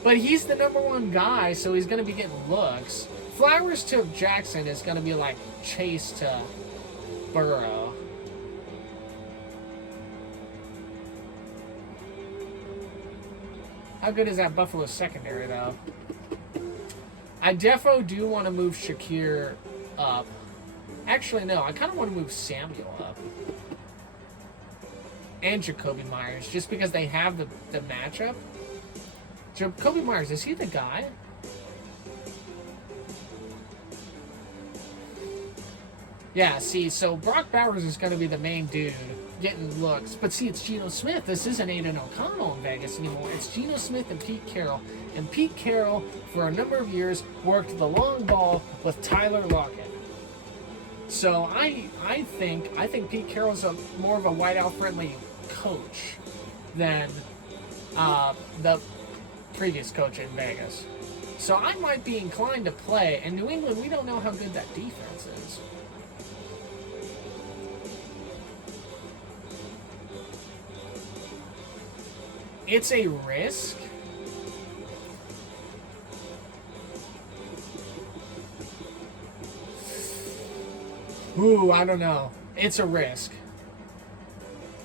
But he's the #1 guy, so he's going to be getting looks. Flowers to Jackson is going to be like Chase to Burrow. How good is that Buffalo secondary, though? I defo do want to move Shakir up. Actually, no. I kind of want to move Samuel up. And Jacoby Myers, just because they have the matchup. Jacoby Myers, is he the guy? Yeah, see, so Brock Bowers is going to be the main dude getting looks. But see, it's Geno Smith. This isn't Aiden O'Connell in Vegas anymore. It's Geno Smith and Pete Carroll. And Pete Carroll, for a number of years, worked the long ball with Tyler Lockett. So I think Pete Carroll's more of a wideout-friendly coach than the previous coach in Vegas. So I might be inclined to play. And New England, we don't know how good that defense is. It's a risk. Ooh, I don't know. It's a risk.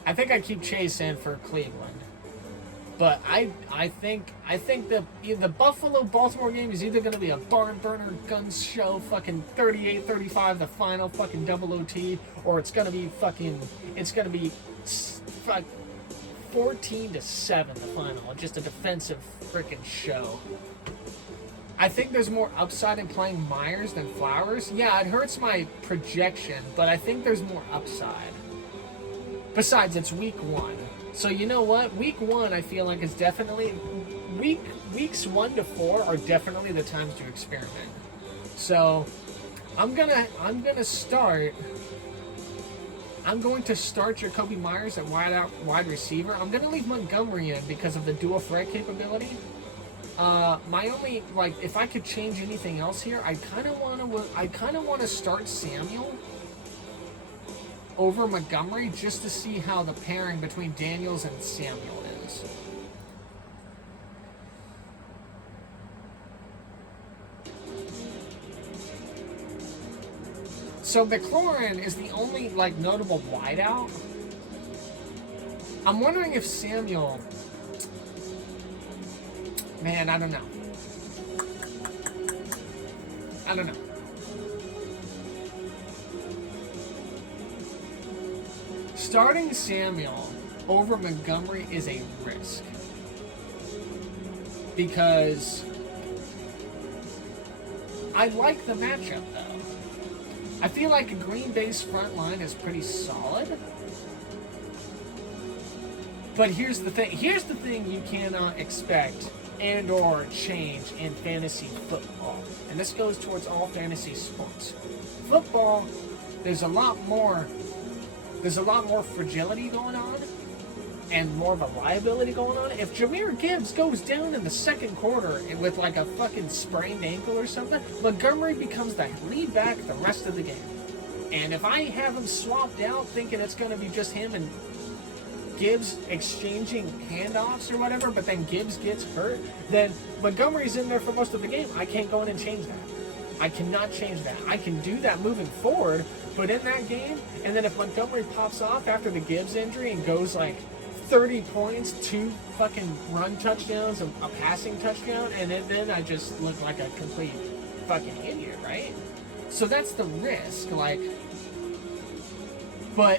I think I keep Chase in for Cleveland. But I think the Buffalo-Baltimore game is either going to be a barn burner, guns show, fucking 38-35, the final fucking double OT, or it's going to be 14-7 the final. Just a defensive freaking show. I think there's more upside in playing Myers than Flowers. Yeah, it hurts my projection, but I think there's more upside. Besides, it's week 1. So you know what? Week 1, I feel like, is definitely... Weeks 1 to 4 are definitely the times to experiment. So, I'm going to start Jacoby Myers at wide receiver. I'm going to leave Montgomery in because of the dual threat capability. My only, like, if I could change anything else here, I kind of want to start Samuel over Montgomery just to see how the pairing between Daniels and Samuel is. So McLaurin is the only, like, notable wideout. I'm wondering if Samuel... Man, I don't know. Starting Samuel over Montgomery is a risk. Because I like the matchup, though. I feel like Green Bay's front line is pretty solid. But here's the thing. Here's the thing you cannot expect and or change in fantasy football. And this goes towards all fantasy sports. Football, there's a lot more fragility going on and more of a liability going on. If Jahmyr Gibbs goes down in the second quarter with like a fucking sprained ankle or something, Montgomery becomes the lead back the rest of the game. And if I have him swapped out thinking it's going to be just him and Gibbs exchanging handoffs or whatever, but then Gibbs gets hurt, then Montgomery's in there for most of the game. I can't go in and change that. I cannot change that. I can do that moving forward, but in that game, and then if Montgomery pops off after the Gibbs injury and goes like 30 points, 2 fucking run touchdowns, a passing touchdown, and then I just look like a complete fucking idiot, right? So that's the risk, like, but,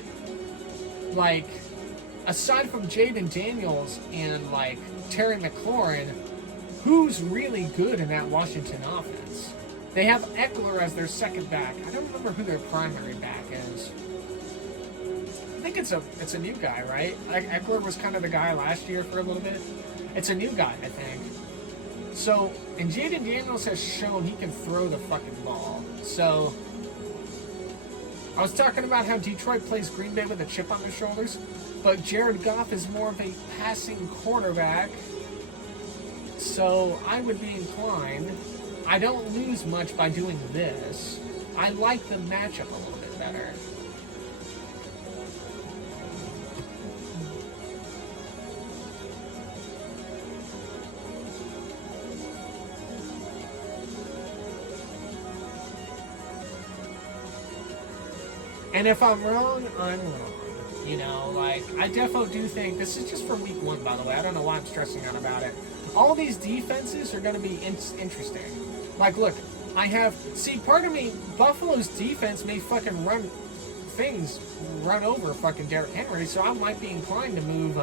like, aside from Jaden Daniels and, like, Terry McLaurin, who's really good in that Washington offense? They have Eckler as their second back. I don't remember who their primary back is. I think it's a new guy, right? Like, Eckler was kind of the guy last year for a little bit. It's a new guy, I think. So, and Jaden Daniels has shown he can throw the fucking ball. So, I was talking about how Detroit plays Green Bay with a chip on their shoulders, but Jared Goff is more of a passing quarterback So I would be inclined. I don't lose much by doing this. I like the matchup a little bit better. And if I'm wrong, I'm wrong. You know, like, I definitely do think, this is just for week 1, by the way. I don't know why I'm stressing out about it. All these defenses are going to be interesting. Like, look, I have, see, part of me, Buffalo's defense may fucking run over fucking Derrick Henry, so I might be inclined to move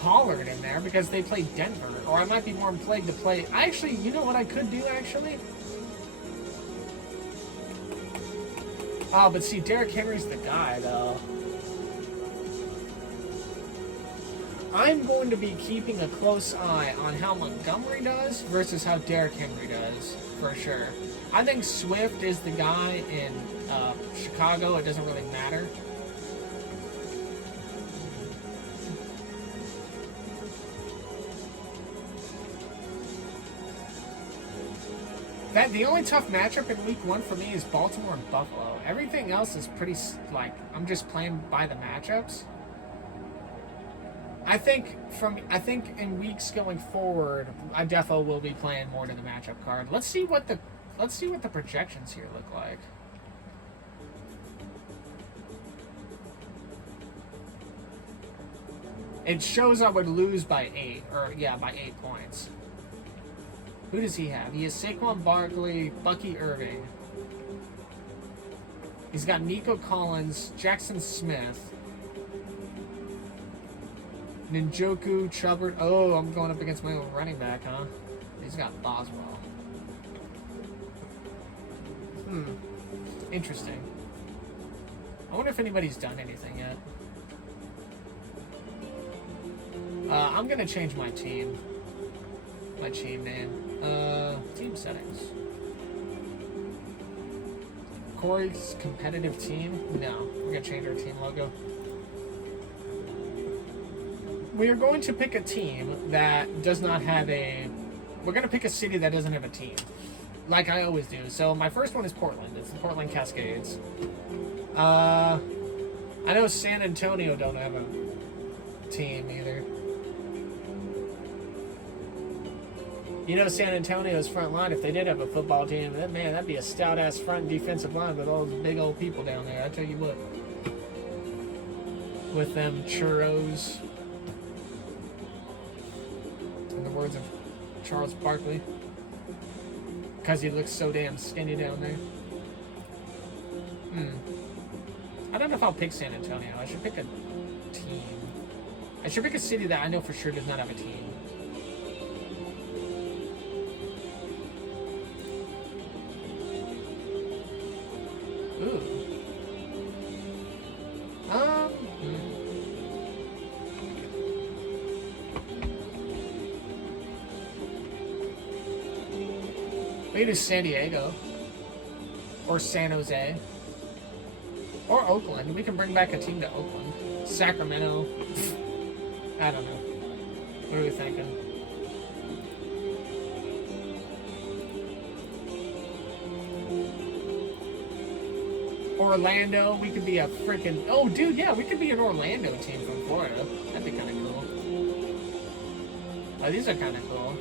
Pollard in there because they play Denver. Or I might be more inclined to play, actually, you know what I could do, actually? Oh, but see, Derrick Henry's the guy, though. I'm going to be keeping a close eye on how Montgomery does versus how Derrick Henry does, for sure. I think Swift is the guy in Chicago. It doesn't really matter. The only tough matchup in week 1 for me is Baltimore and Buffalo. Everything else is pretty, like, I'm just playing by the matchups. I think in weeks going forward, I definitely will be playing more to the matchup card. Let's see what the projections here look like. It shows I would lose by 8, or yeah, by 8 points. Who does he have? He has Saquon Barkley, Bucky Irving. He's got Nico Collins, Jackson Smith, Njoku, Chubbard. Oh, I'm going up against my own running back, huh? He's got Boswell. Interesting. I wonder if anybody's done anything yet. I'm gonna change my team. My team name. Team settings. Corey's competitive team? No. We're gonna change our team logo. We are going to pick a team that does not have a... We're going to pick a city that doesn't have a team. Like I always do. So my first one is Portland. It's the Portland Cascades. I know San Antonio don't have a team either. You know San Antonio's front line, if they did have a football team, man, that'd be a stout-ass front defensive line with all those big old people down there. I tell you what. With them churros. In the words of Charles Barkley. Because he looks so damn skinny down there. I don't know if I'll pick San Antonio. I should pick a team. I should pick a city that I know for sure does not have a team. Ooh. We could do San Diego. Or San Jose. Or Oakland. We can bring back a team to Oakland. Sacramento. I don't know. What are we thinking? Orlando. We could be a freaking... Oh, dude, yeah. We could be an Orlando team from Florida. That'd be kind of cool. Oh, these are kind of cool.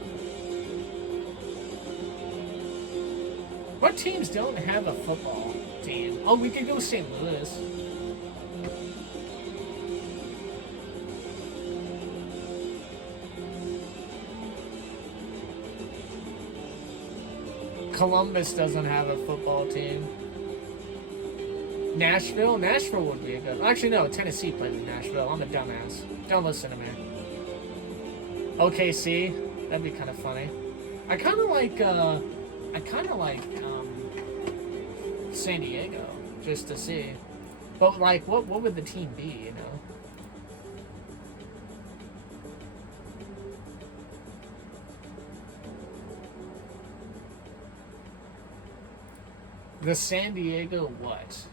What teams don't have a football team? Oh, we could go St. Louis. Columbus doesn't have a football team. Nashville? Nashville would be a good... Actually, no. Tennessee plays in Nashville. I'm a dumbass. Don't listen to me. OKC? That'd be kind of funny. I kind of like San Diego, just to see. But, like, what would the team be, you know? The San Diego what?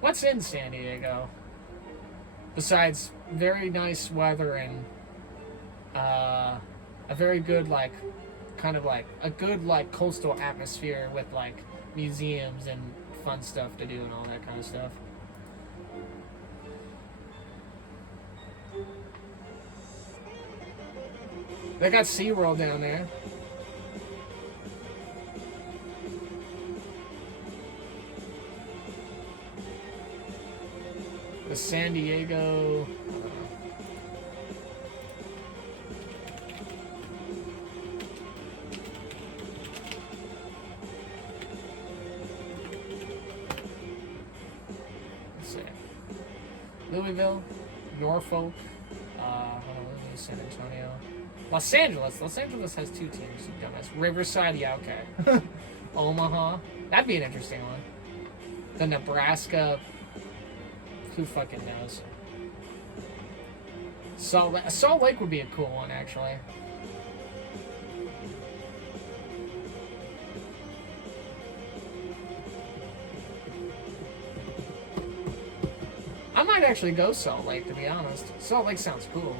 What's in San Diego? Besides very nice weather and a very good like kind of like a good like coastal atmosphere with like museums and fun stuff to do and all that kind of stuff. They got SeaWorld down there. The San Diego. Let's see. Louisville, Norfolk, San Antonio, Los Angeles. Los Angeles has 2 teams. You dumbass. Riverside, yeah, okay. Omaha, that'd be an interesting one. The Nebraska. Who fucking knows? Salt Lake would be a cool one, actually. I might actually go Salt Lake, to be honest. Salt Lake sounds cool.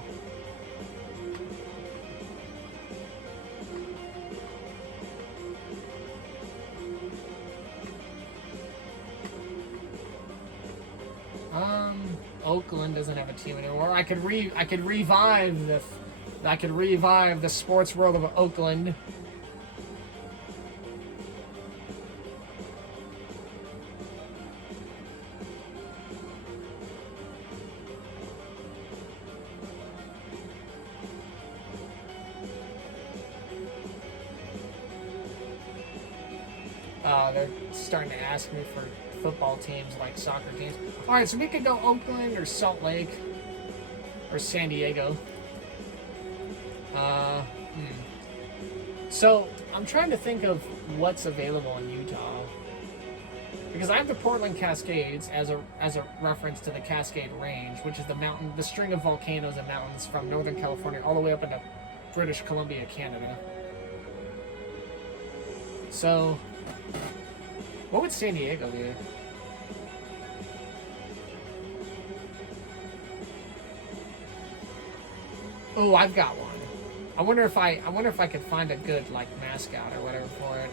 Oakland doesn't have a team anymore. I could revive the sports world of Oakland. They're starting to ask me for football teams like soccer teams. Alright, so we could go Oakland or Salt Lake or San Diego. So I'm trying to think of what's available in Utah. Because I have the Portland Cascades as a reference to the Cascade Range, which is the string of volcanoes and mountains from Northern California all the way up into British Columbia, Canada. So what would San Diego be? Oh, I've got one. I wonder if I could find a good like mascot or whatever for it.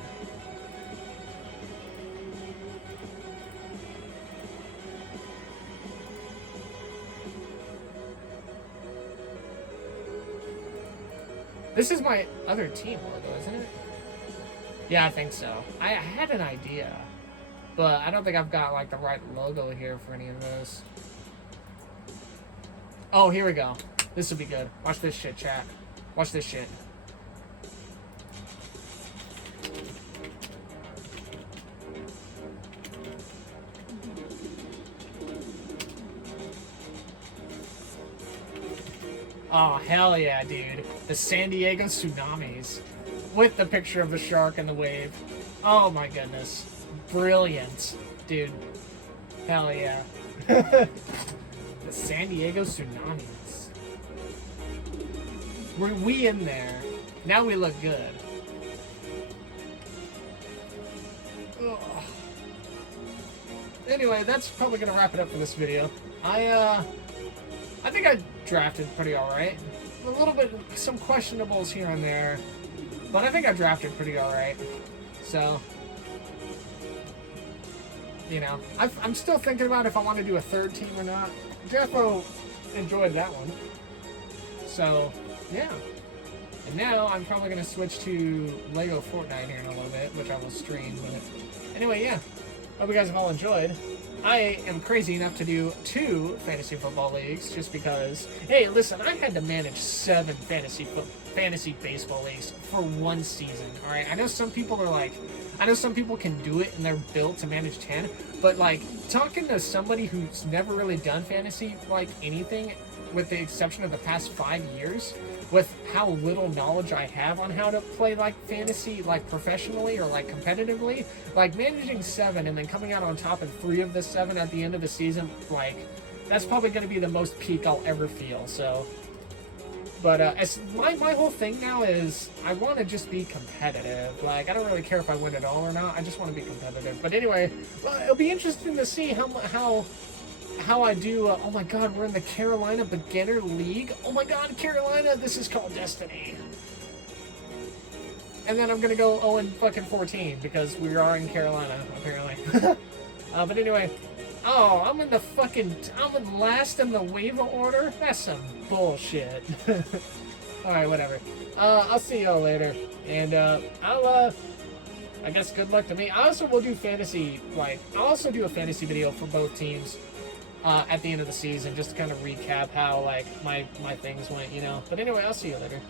This is my other team logo, isn't it? Yeah, I think so. I had an idea, but I don't think I've got like the right logo here for any of this. Oh, here we go. This will be good. Watch this shit, chat. Watch this shit. Oh, hell yeah, dude. The San Diego Tsunamis. With the picture of the shark and the wave. Oh my goodness. Brilliant. Dude. Hell yeah. The San Diego Tsunamis. We in there. Now we look good. Ugh. Anyway, that's probably gonna wrap it up for this video. I think I drafted pretty alright. A little bit, some questionables here and there. But I think I drafted pretty alright. So, you know, I'm still thinking about if I want to do a third team or not. Jeffo enjoyed that one. So, yeah. And now I'm probably going to switch to Lego Fortnite here in a little bit, which I will stream. But anyway, yeah. Hope you guys have all enjoyed. I am crazy enough to do 2 fantasy football leagues just because, hey, listen, I had to manage 7 fantasy baseball leagues for 1 season, alright? I know some people can do it and they're built to manage 10, but like, talking to somebody who's never really done fantasy, like anything, with the exception of the past 5 years, with how little knowledge I have on how to play like fantasy, like professionally or like competitively, like managing 7 and then coming out on top in 3 of the 7 at the end of the season, like, that's probably going to be the most peak I'll ever feel, so. But as my whole thing now is I want to just be competitive. Like, I don't really care if I win it all or not. I just want to be competitive. But anyway, well, it'll be interesting to see how how I do. Oh my God, we're in the Carolina Beginner League. Oh my God, Carolina, this is called destiny. And then I'm gonna go 0-14 because we are in Carolina apparently. But anyway, oh, I'm in last in the waiver order. That's some bullshit. All right, whatever. I'll see y'all later, and I guess good luck to me. I also will do fantasy. I'll also do a fantasy video for both teams at the end of the season, just to kind of recap how my things went, you know. But anyway, I'll see you later.